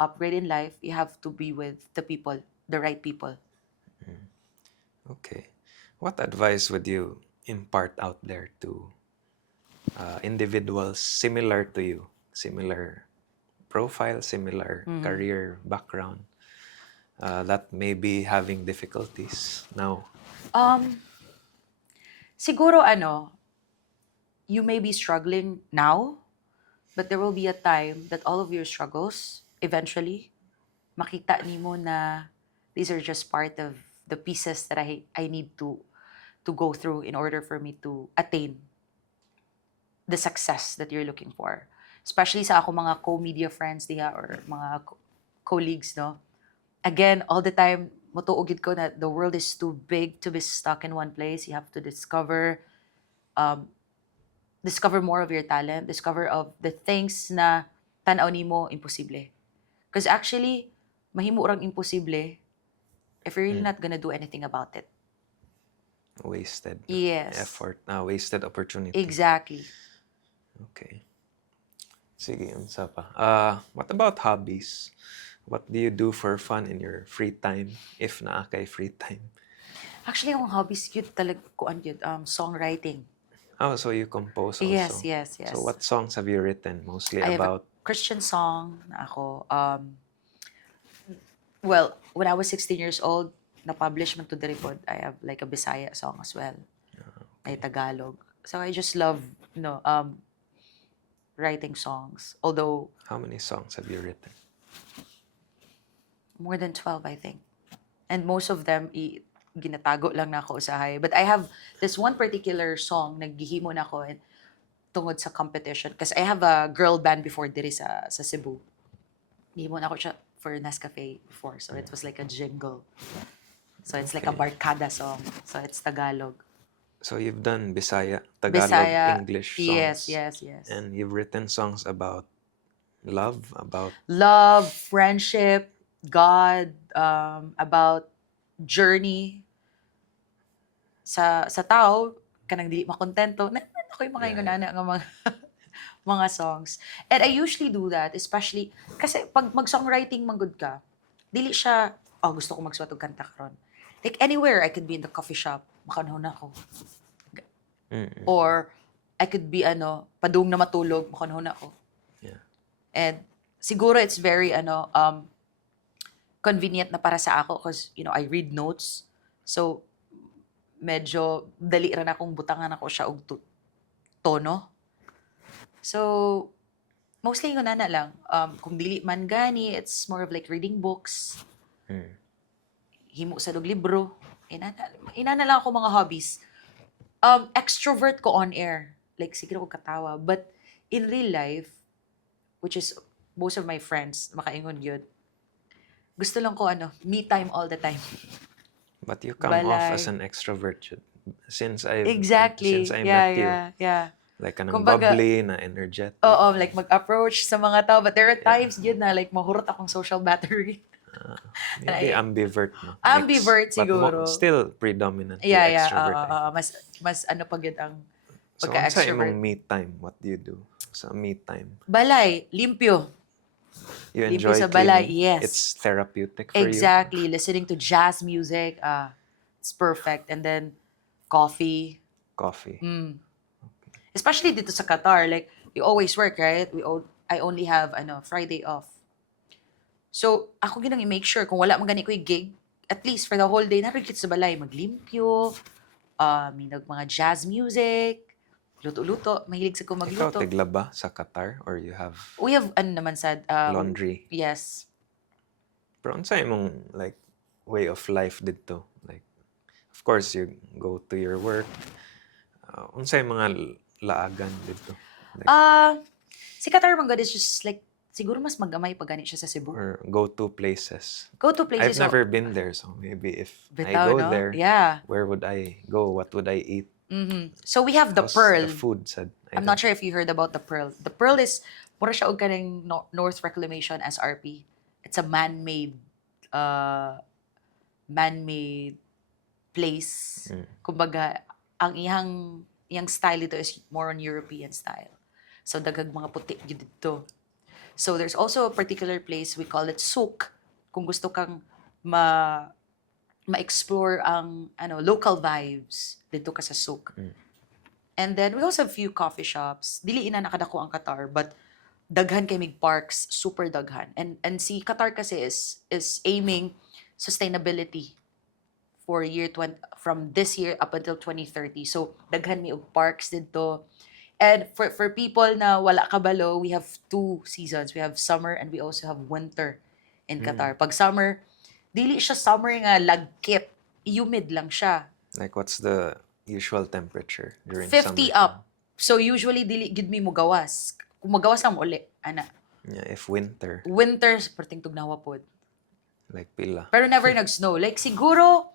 upgrade in life, you have to be with the right people. Okay. What advice would you impart out there to individuals similar to you? Similar profile, similar career background that may be having difficulties now? Siguro you may be struggling now, but there will be a time that all of your struggles, eventually, makita nimo na these are just part of the pieces that I need to go through in order for me to attain the success that you're looking for. Especially sa ako mga co-media friends diha or mga colleagues, no? Again, all the time, motuugid ko na the world is too big to be stuck in one place. You have to discover discover more of your talent, discover of the things na tanaw nimo imposible. Because actually, mahimo rang imposible if you're really not gonna do anything about it. Wasted Yes, effort, wasted opportunity. exactly. Okay. Sige, unsa pa? What about hobbies? What do you do for fun in your free time, if naa kay free time? Actually, akong hobbies yun talaga kuan yun, songwriting. Oh, so you compose also. Yes, yes, So yes. what songs have you written? Mostly I have a about Christian song na ako. Well, when I was 16 years old, na-publish man to the report. I have like a Bisaya song as well. Ay Tagalog. So I just love, writing songs. Although, how many songs have you written? more than 12, I think. And most of them, ginatago lang na ako usahay. But I have this one particular song, naggihimo na ako tungod sa competition. Because I have a girl band before diri sa Cebu. Gihimo na ako siya for Nescafe before. So it was like a jingle. So it's like a barkada song. So it's Tagalog. So you've done Bisaya, Tagalog, Bisaya, English yes, songs. yes, yes. And you've written songs about love, about Love, friendship, God, about journey sa tao kanang dili makontento na ako yung mga ingonana nga mga mga songs. And I usually do that, especially kasi pag mag-songwriting manggod ka, dili siya gusto ko magsuwat og kanta karon. Like anywhere, I could be in the coffee shop, makanahon ako. Or I could be padung na matulog, makanahon ako. yeah. And siguro it's very convenient na para sa ako because I read notes. So medyo dali ra na akong butangan ako siya og tono. So mostly yun na lang. Kung dili man gani, it's more of like reading books. Himo sa dog libro. Inana lang ako mga hobbies. Extrovert ko on air. Like sige ko katawa. But in real life, which is most of my friends, makaingon yun. Gusto lang ko me time all the time. But you come off as an extrovert since I Exactly. met you. Yeah. Like kanang Kumbaga, bubbly na energetic. Oo, like mag-approach sa mga tao. But there are times yun na like mahurot akong social battery. Maybe ambivert, no? Ambivert siguro. But still predominantly Yeah. extrovert. Mas pag yun ang So, sa pagka-extrovert. imong me time, what do you do sa me time? Balay, limpyo. You Limpyo enjoy sa balay, cleaning? yes. It's therapeutic for you? Exactly. Listening to jazz music, it's perfect. And then, coffee. Coffee. Especially dito sa Qatar, like, we always work, right? I only have, Friday off. So, ako ginang i-make sure, kung wala man gani ko yung gig, at least for the whole day, narigit sa balay, maglimpyo, minog mga jazz music, luto-luto, mahilig sa ko Ikaw, magluto. tigla ba sa Qatar? Or you have We have, naman sad, laundry? yes. Pero unsa imong like way of life dito? Like, of course, you go to your work. Unsa yung mga laagan dito? Like, Si Qatar man God is just like, siguro mas magamay pag gani siya sa Cebu. or go-to places? Go-to places. I've never been there, so maybe if I Bitaw, go no? there, Yeah. where would I go? What would I eat? So we have the How's Pearl. the food said? I'm not sure if you heard about the Pearl. The Pearl is, mura siya og kanang North Reclamation SRP. It's a man-made place. Kumbaga, ang iyang style ito is more on European style. So daghang mga puti gyud dito. So there's also a particular place, we call it souk. Kung gusto kang ma-explore ang local vibes dito ka sa souk. And then we also have few coffee shops. Dili ina nakadako ang Qatar, but daghan kay mig parks, super daghan. And si Qatar kasi is aiming sustainability for from this year up until 2030. So daghan mi og parks dito. And for people na wala kabalo, we have 2 seasons. We have summer and we also have winter in Qatar. Pag summer, dili siya summer nga lagkit. Humid lang siya. Like, what's the usual temperature during 50 summer? up. So usually dili gid mi mo gawas. Kung magawas lang mo uli, ana. Yeah, if winter, Winter perting tugnawa pod. like pila. Pero never nag-snow. Like siguro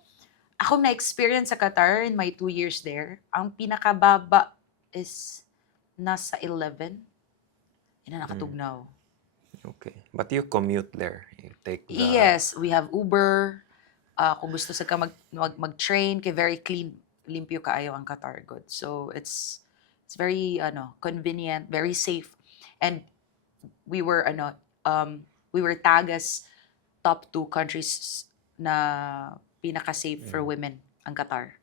ako na-experience sa Qatar in my 2 years there, ang pinakababa is nasa 11 ina nakatugnaw. Okay. But you commute there. You take the... Yes, we have Uber. Kung gusto sa ka mag-train, kay very clean, limpyo kaayo ang Qatar good. So it's very convenient, very safe. And we were we were tagged as top 2 countries na pinaka-safe for women ang Qatar.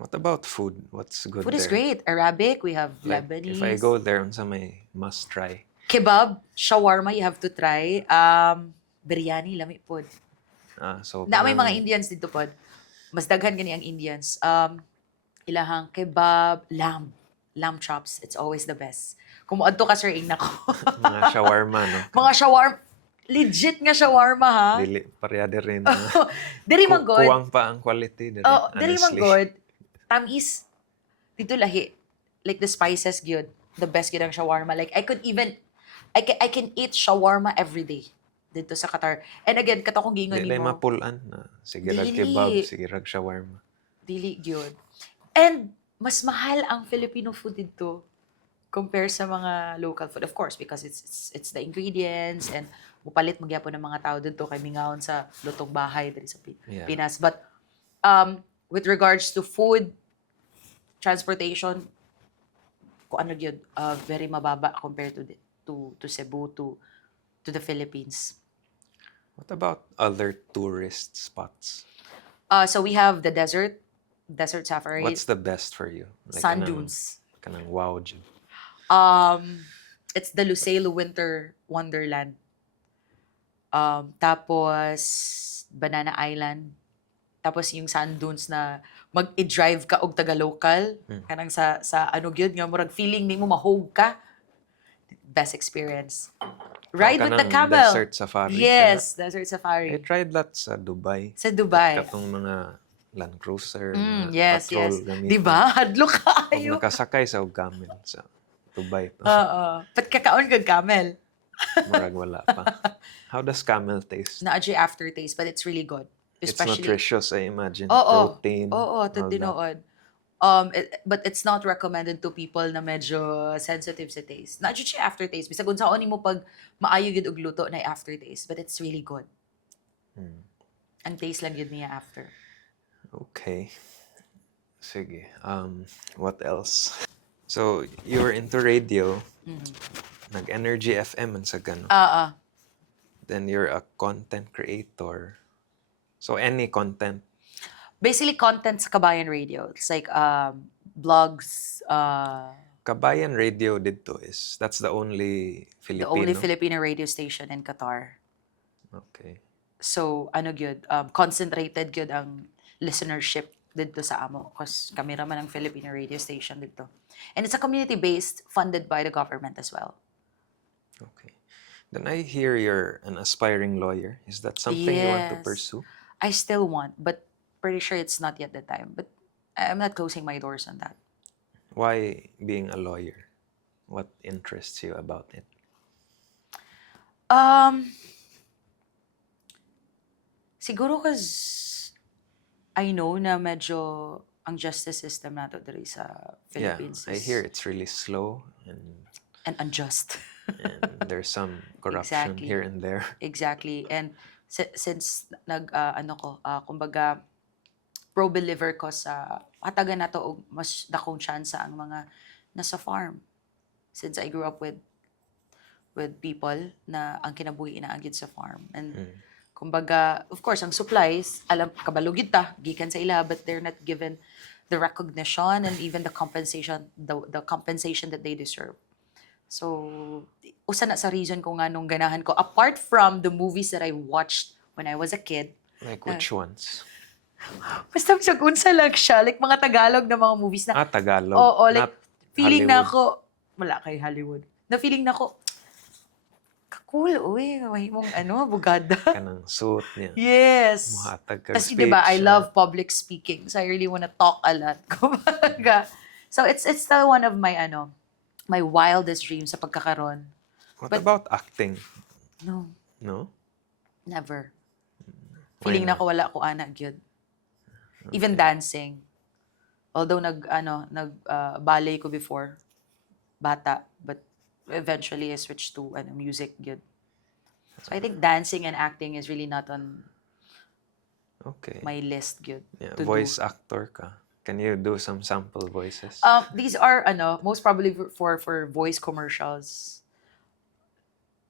What about food? What's good Food is there? great. Arabic, we have Like, Lebanese. if I go there, unsa may must try? Kebab, shawarma, you have to try. Biryani, lami pod. So Na may mga parang- Indians dito pod. Mas daghan gani ang Indians. Ilahang kebab, lamb chops. It's always the best. Kung moadto ka sir, ing nako. mga shawarma, no? Mga shawarma, legit nga shawarma ha. Dili, pareha rin. Diri man good. Kuwang pa ang quality. Diri man honestly. good. Tamis. Dito lahi. Like the spices good. The best good ang shawarma. Like I can eat shawarma every day dito sa Qatar. And again, katakong gingon Dili nimo. mapulan. Sige rag Dili. kebab, sige rag shawarma. Dili gyud. And mas mahal ang Filipino food dito compare sa mga local food. Of course, because it's the ingredients and mupalit magyapon ng mga tao dito kay mingawon sa lutong bahay diri sa Yeah. Pinas. But with regards to food, transportation, kung ano gyud, very mababa compared to Cebu, to the Philippines. What about other tourist spots? So we have the desert safari, What's the best for you? sand kanang- dunes. Kanang wow dyan. It's the Lucelo Winter Wonderland. Tapos Banana Island. Tapos yung sand dunes na mag-i-drive ka og taga-local. Kanang sa ano gyud nga murag feeling nimo mahog ka. Best experience. Ride with the Kanang camel. desert safari. Yes, desert I safari. tried that sa Dubai. Sa Dubai. Katong mga Land Cruiser, mga Yes, patrol yes. gamiton. Di ba? Hadlo Pag kayo. nakasakay sa og camel sa Dubai pa. Oo. Pat kakaon kag camel. Murag wala pa. How does camel taste? Na-adjust aftertaste, but it's really good. It's Especially, nutritious, I imagine. Oo. Protein. Oo, all to that. tinuod. But it's not recommended to people na medyo sensitive sa taste. Na-adjust siya aftertaste. Bisag unsaon nimo pag maayo gid og luto na aftertaste, but it's really good. Ang taste lang gid niya after. Okay. Sige. What else? So, you were into radio. Nag-Energy FM man sa gano. Then you're a content creator. So, any content. Basically content sa Kabayan Radio. It's like blogs, Kabayan Radio dito that's the only the Filipino. only Filipino radio station in Qatar. Okay. So, ano gyud, concentrated gyud ang listenership dito sa amo because kami raman ang Filipino radio station dito. And it's a community-based, funded by the government as well. Okay. Then I hear you're an aspiring lawyer. Is that something you want to Yes. pursue? I still want, but pretty sure it's not yet the time. But I'm not closing my doors on that. Why being a lawyer? What interests you about it? Siguro cause I know na medyo ang justice system nato diri sa Philippines I is hear it's really slow and unjust. there's some corruption Exactly. here and there. Exactly. And since kumbaga pro-believer ko sa hatagan nato og mas dakong tsansa ang mga nasa farm. Since I grew up with people na ang kinabuhi inaagid sa farm. And kumbaga, of course, ang supplies, alam, kabalugid ta, gikan sa ila, but they're not given the recognition and even the compensation that they deserve. So, usa na sa reason ko nga nung ganahan ko, apart from the movies that I watched when I was a kid, Like which ones? basta sa unsa lang siya, like mga Tagalog na mga movies na, Tagalog. oo, like, Not feeling na Hollywood. ako, wala kay Hollywood, na feeling na ako, kakul, uy, mahimong abogada. Kanang suit niya. Yes. Muhatag kag Kasi diba, I speech, love public speaking. So I really want to talk a lot. Kumbaga. So it's still one of my my wildest dreams sa pagkakaroon. What but- about acting? No, No? never. Why Feeling na not? ko wala ko anak gyud. Even dancing. Although ballet ko before. bata. But eventually, I switched to music. Good. So I think dancing and acting is really not on Okay. my list. Good Yeah, to do. voice actor ka. Can you do some sample voices? These are most probably for voice commercials.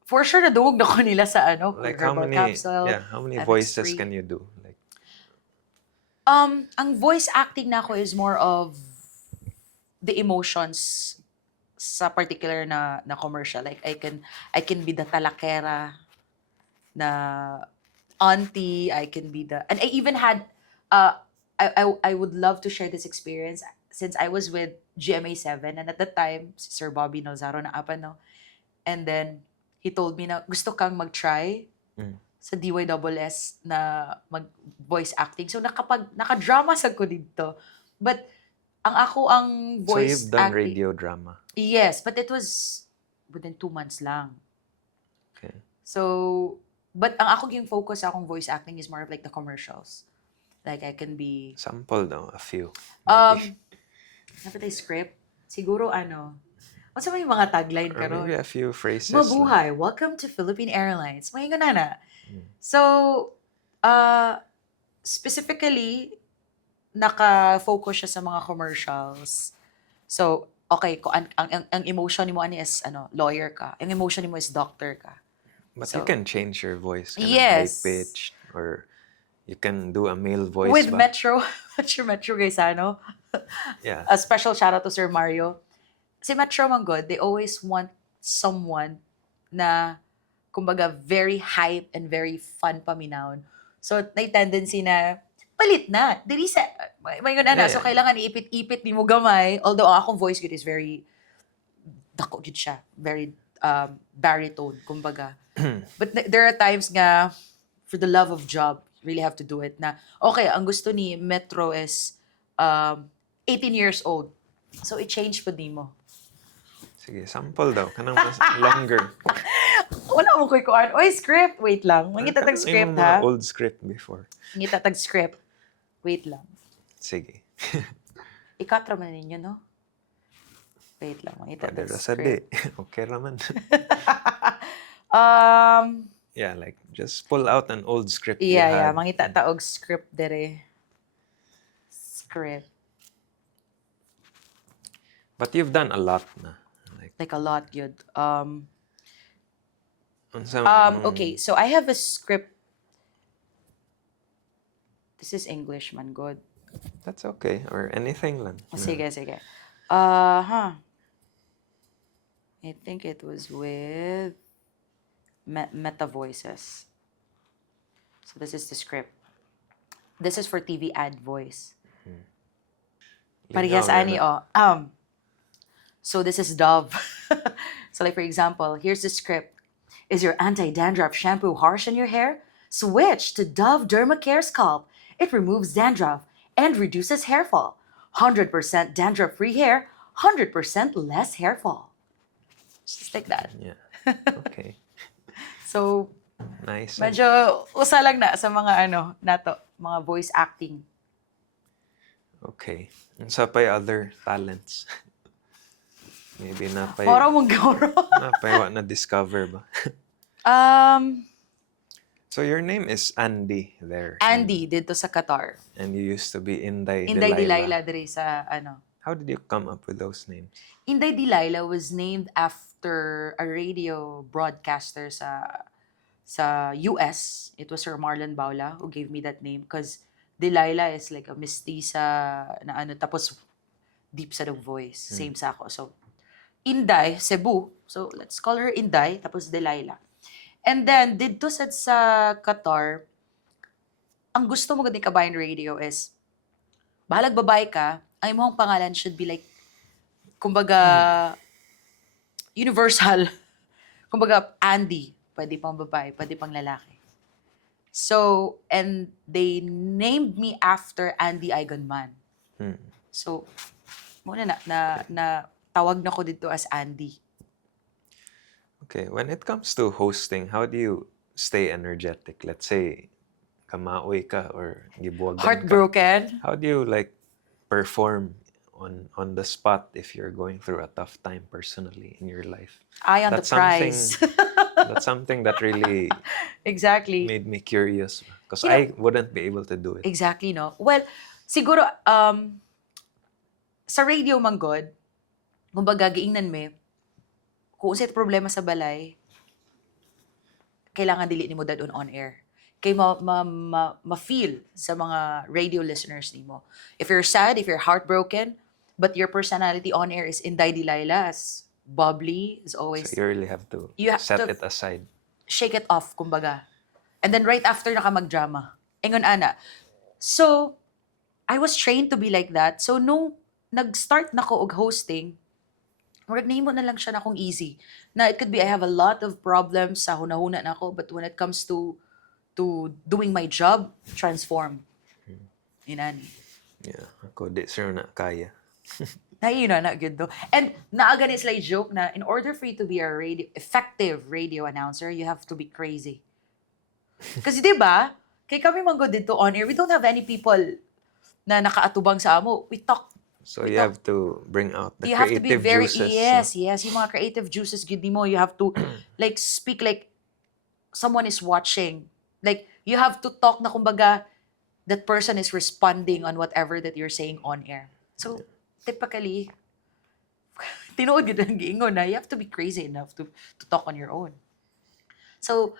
For sure, nadungog na ko nila sa Like how herbal many, capsule, yeah, how many voices FX3. can you do? Like, Ang voice acting na ako is more of the emotions sa particular na commercial. Like I can be the talakera na auntie. I can be the, and I even had I would love to share this experience since I was with GMA7, and at the time si Sir Bobby Nozaro na apa no, and then he told me na gusto kang mag-try mm. sa DYSS na mag voice acting. So naka-drama sa ko dito. But ang So voice you've done acting, radio drama. yes, but it was within 2 months lang. Okay. So, but ang ako yung focus sa akong voice acting is more of like the commercials. Like I can be, Sample daw, a few. dapat ay script. Siguro what's may mga tagline Or karon? maybe a few phrases. Mabuhay, welcome to Philippine Airlines. May na. Mm. So, specifically, naka-focus siya sa mga commercials. So, okay, kung ang emotion mo is lawyer ka. Ang emotion mo is doctor ka. But So, you can change your voice. Kind yes. Of high-pitched, or you can do a male voice. With ba? Metro guys, Yeah. a special shout out to Sir Mario. Si Metro Manggod, they always want someone na, kumbaga, very hype and very fun paminahon. So, may tendency na, palit na. Dili sa, may yun Yeah, So, yeah. kailangan iipit-ipit ni mo gamay. Although, ang akong voice good is very, dako good siya. Very baritone, kumbaga. But there are times nga, for the love of job, you really have to do it na, okay, ang gusto ni Metro is 18 years old. So, i-change pa din mo. Sige, sample daw. Kanang mas longer. Wala mo ko'y kuan. Oy, script! Wait lang. Mangita tag Kanang script, yung mga ha? old script before. Mangita tag script. Wait lang. Sige. Ikatra man ninyo, no? Wait lang. Mangita Pwede tag ra sa script. di. Okay raman. Um, Yeah, like, just pull out an old script you yeah. had. Mangita taog script dere. Script. But you've done a lot na. Like a lot, yun. Unsa Okay, so I have a script. This is English, man, good. That's okay. Or anything lang. Sige. I think it was with Meta Voices. So this is the script. This is for TV ad voice. Parehas ani so this is Dove. So like for example, here's the script. Is your anti-dandruff shampoo harsh on your hair? Switch to Dove Dermacare Scalp. It removes dandruff and reduces hair fall. 100% dandruff-free hair, 100% less hair fall. Just like that. Yeah. Okay. So, Nice. medyo usa lang na sa mga nato, mga voice acting. Okay. Unsa pa'y other talents? Maybe na pa'y Oro mong goro. wa na discover ba? So your name is Andy there. Andy dito sa Qatar. And you used to be Inday Inday Delilah. Delilah diri sa How did you come up with those names? Inday Delilah was named after a radio broadcaster sa US. It was Sir Marlon Baula who gave me that name because Delilah is like a mestiza na tapos deep sa voice. Same sa ako. So, Inday, Cebu. So, let's call her Inday, tapos Delilah. And then, dito sa Qatar, ang gusto mo gani kabayan radio is, bahalag babae ka, ang imong pangalan should be like, kumbaga, universal. Kumbaga, Andy. Pwede pang babae, pwede pang lalaki. So, and they named me after Andy Eigenman. So, muna na tawag na ko dito as Andy. Okay, when it comes to hosting, how do you stay energetic? Let's say, kamaoy ka or gibuwagan ka. Heartbroken. How do you like perform on the spot if you're going through a tough time personally in your life. Eye on the That's something prize. that's something that really Exactly. made me curious because You know, I wouldn't be able to do it. exactly, no? Well, siguro, sa radio manggod, kumbaga, giingnan me, kung unsay problema sa balay, kailangan dili nimo dadon on air. Kay ma-feel sa mga radio listeners nimo. If you're sad, if you're heartbroken, but your personality on air is Inday Delilah, as bubbly, as So always, you really have to you have set to it aside. shake it off, kumbaga. And then right after naka magdrama. Ingon ana. So, I was trained to be like that. So, nung nag-start na ko og hosting, murag nahimo na lang siya na akong easy. Na it could be I have a lot of problems sa hunahuna na ako, but when it comes to doing my job, transform. Inani. Yeah, ako di sure na kaya. Na good do. And naaga ni sila joke na in order for you to be a effective radio announcer, you have to be crazy. Kasi 'di ba? Kay kami manggo dito on air, we don't have any people na nakaatubang sa amo. We talk. So you have to bring out the You have to be creative very juices. yes, yung mga creative juices gid mo. You have to like speak like someone is watching. Like you have to talk na kumbaga that person is responding on whatever that you're saying on air. So typically tinuod gid ang giingon na you have to be crazy enough to talk on your own. So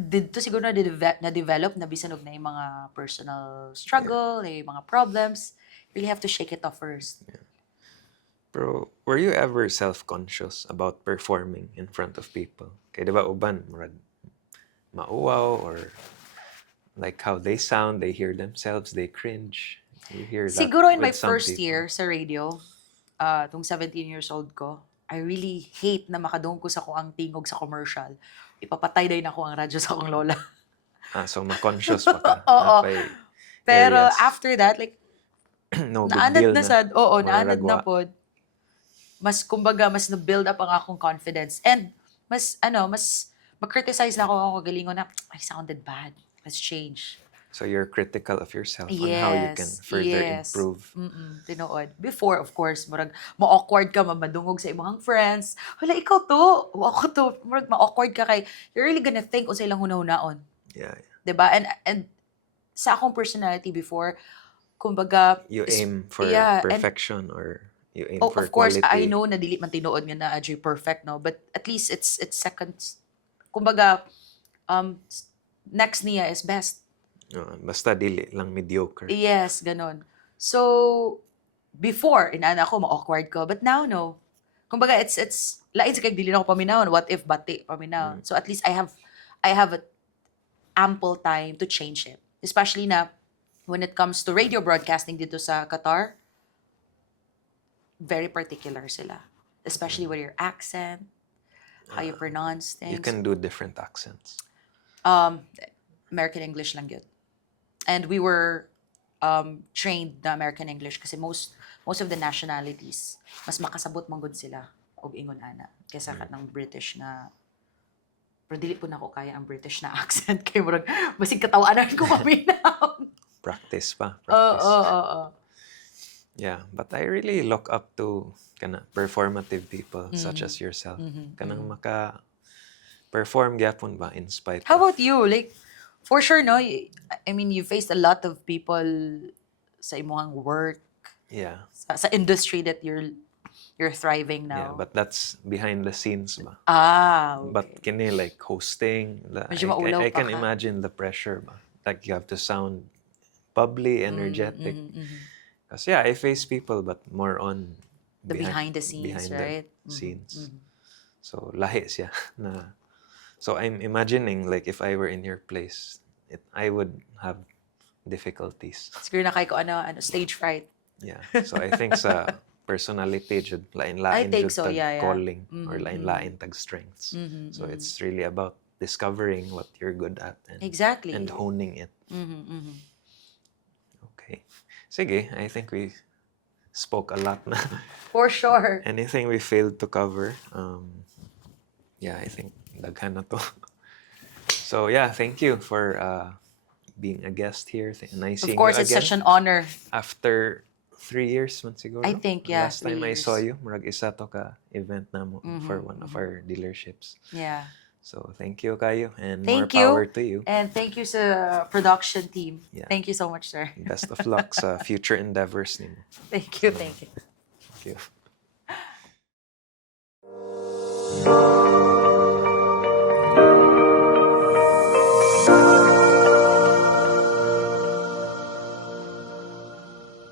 dito siguro na-develop na bisan og na yung mga personal struggle, yung mga problems. You really have to shake it off first. Pero were you ever self-conscious about performing in front of people? Kaya diba uban, murag mauwaw or like how they sound, they hear themselves, they cringe. You hear that Siguro in my with some first people. year sa radio, tong 17 years old ko, I really hate na makadungog ko sa kuang tingog sa commercial. Ipapatay day na ko ang radyo sa akong lola. So ma-conscious pa ka. Oo. Napay Pero areas. after that, like, No big naanad deal na na. sad. Oo, naanad na Mararagwa. pod. Mas, kumbaga, mas na-build up ang akong confidence. And, mas mag-criticize na ako galingon na, I sounded bad. Let's change. So you're critical of yourself on how you can further improve. Tinuod. Before, of course, murag ma-awkward ka, madungog sa imong friends. Hala, ikaw to. O ako to. Murag ma-awkward ka kay, you're really gonna think unsay lang hunahunaon. Yeah. Diba? And sa akong personality before, kumbaga, You aim for yeah, and perfection or you aim oh, for of course, I quality. know na dili man tinuod nga na adjay perfect, no? But at least it's seconds. Kumbaga, next niya is best. Basta dili lang mediocre. Yes, ganon. So, before, inaana ko, ma-awkward ko. But now, no. Kumbaga, it's lain sa kag dili na ako paminawon. What if bati paminawon? So, at least I have a ample time to change it. Especially na, when it comes to radio broadcasting dito sa Qatar, very particular sila. Especially with your accent, how you pronounce things. You can do different accents. American English lang yun. And we were trained na American English kasi most of the nationalities, mas makasabot manggod sila og ingon ana kaysa ng British na pero dili po na ako kaya ang British na accent kay murag basig katawanan ko paminaw. Practice pa. Oo. Yeah, but I really look up to kana performative people such as yourself. Kanang maka perform gyapon ba in spite How of about you? Like, for sure, no? I mean, you faced a lot of people sa imong work, yeah. sa industry that you're thriving Yeah, now. but that's behind the scenes ba. Okay. But kini like hosting, Medyo maulaw I pa can ka. imagine the pressure ba. Like you have to sound bubbly, energetic. Kasi yeah, I face people but more on The behind the scenes, behind right? the scenes. So lahi siya na. So I'm imagining like if I were in your place, I would have difficulties. Siguro na kay ko ano, stage fright. Yeah. So I think sa personality jud I lain-lain think jud so, tag yeah. calling or lain-lain tag strengths. So it's really about discovering what you're good at Exactly. and honing it. Okay. Sige, I think we spoke a lot na. For sure. Anything we failed to cover, yeah, I think daghan na to. So yeah, thank you for being a guest here. Nice Of seeing course, you it's again such an honor. after 3 years man siguro. I think, yeah, Last time I saw 3 years. you, murag isa to ka event na mo for one of our dealerships. Yeah. So thank you kayo and more Thank power you. to you. And thank you sa production team. Yeah. Thank you so much, sir. Best of luck sa future endeavors nimo. Thank you, thank you. Thank you.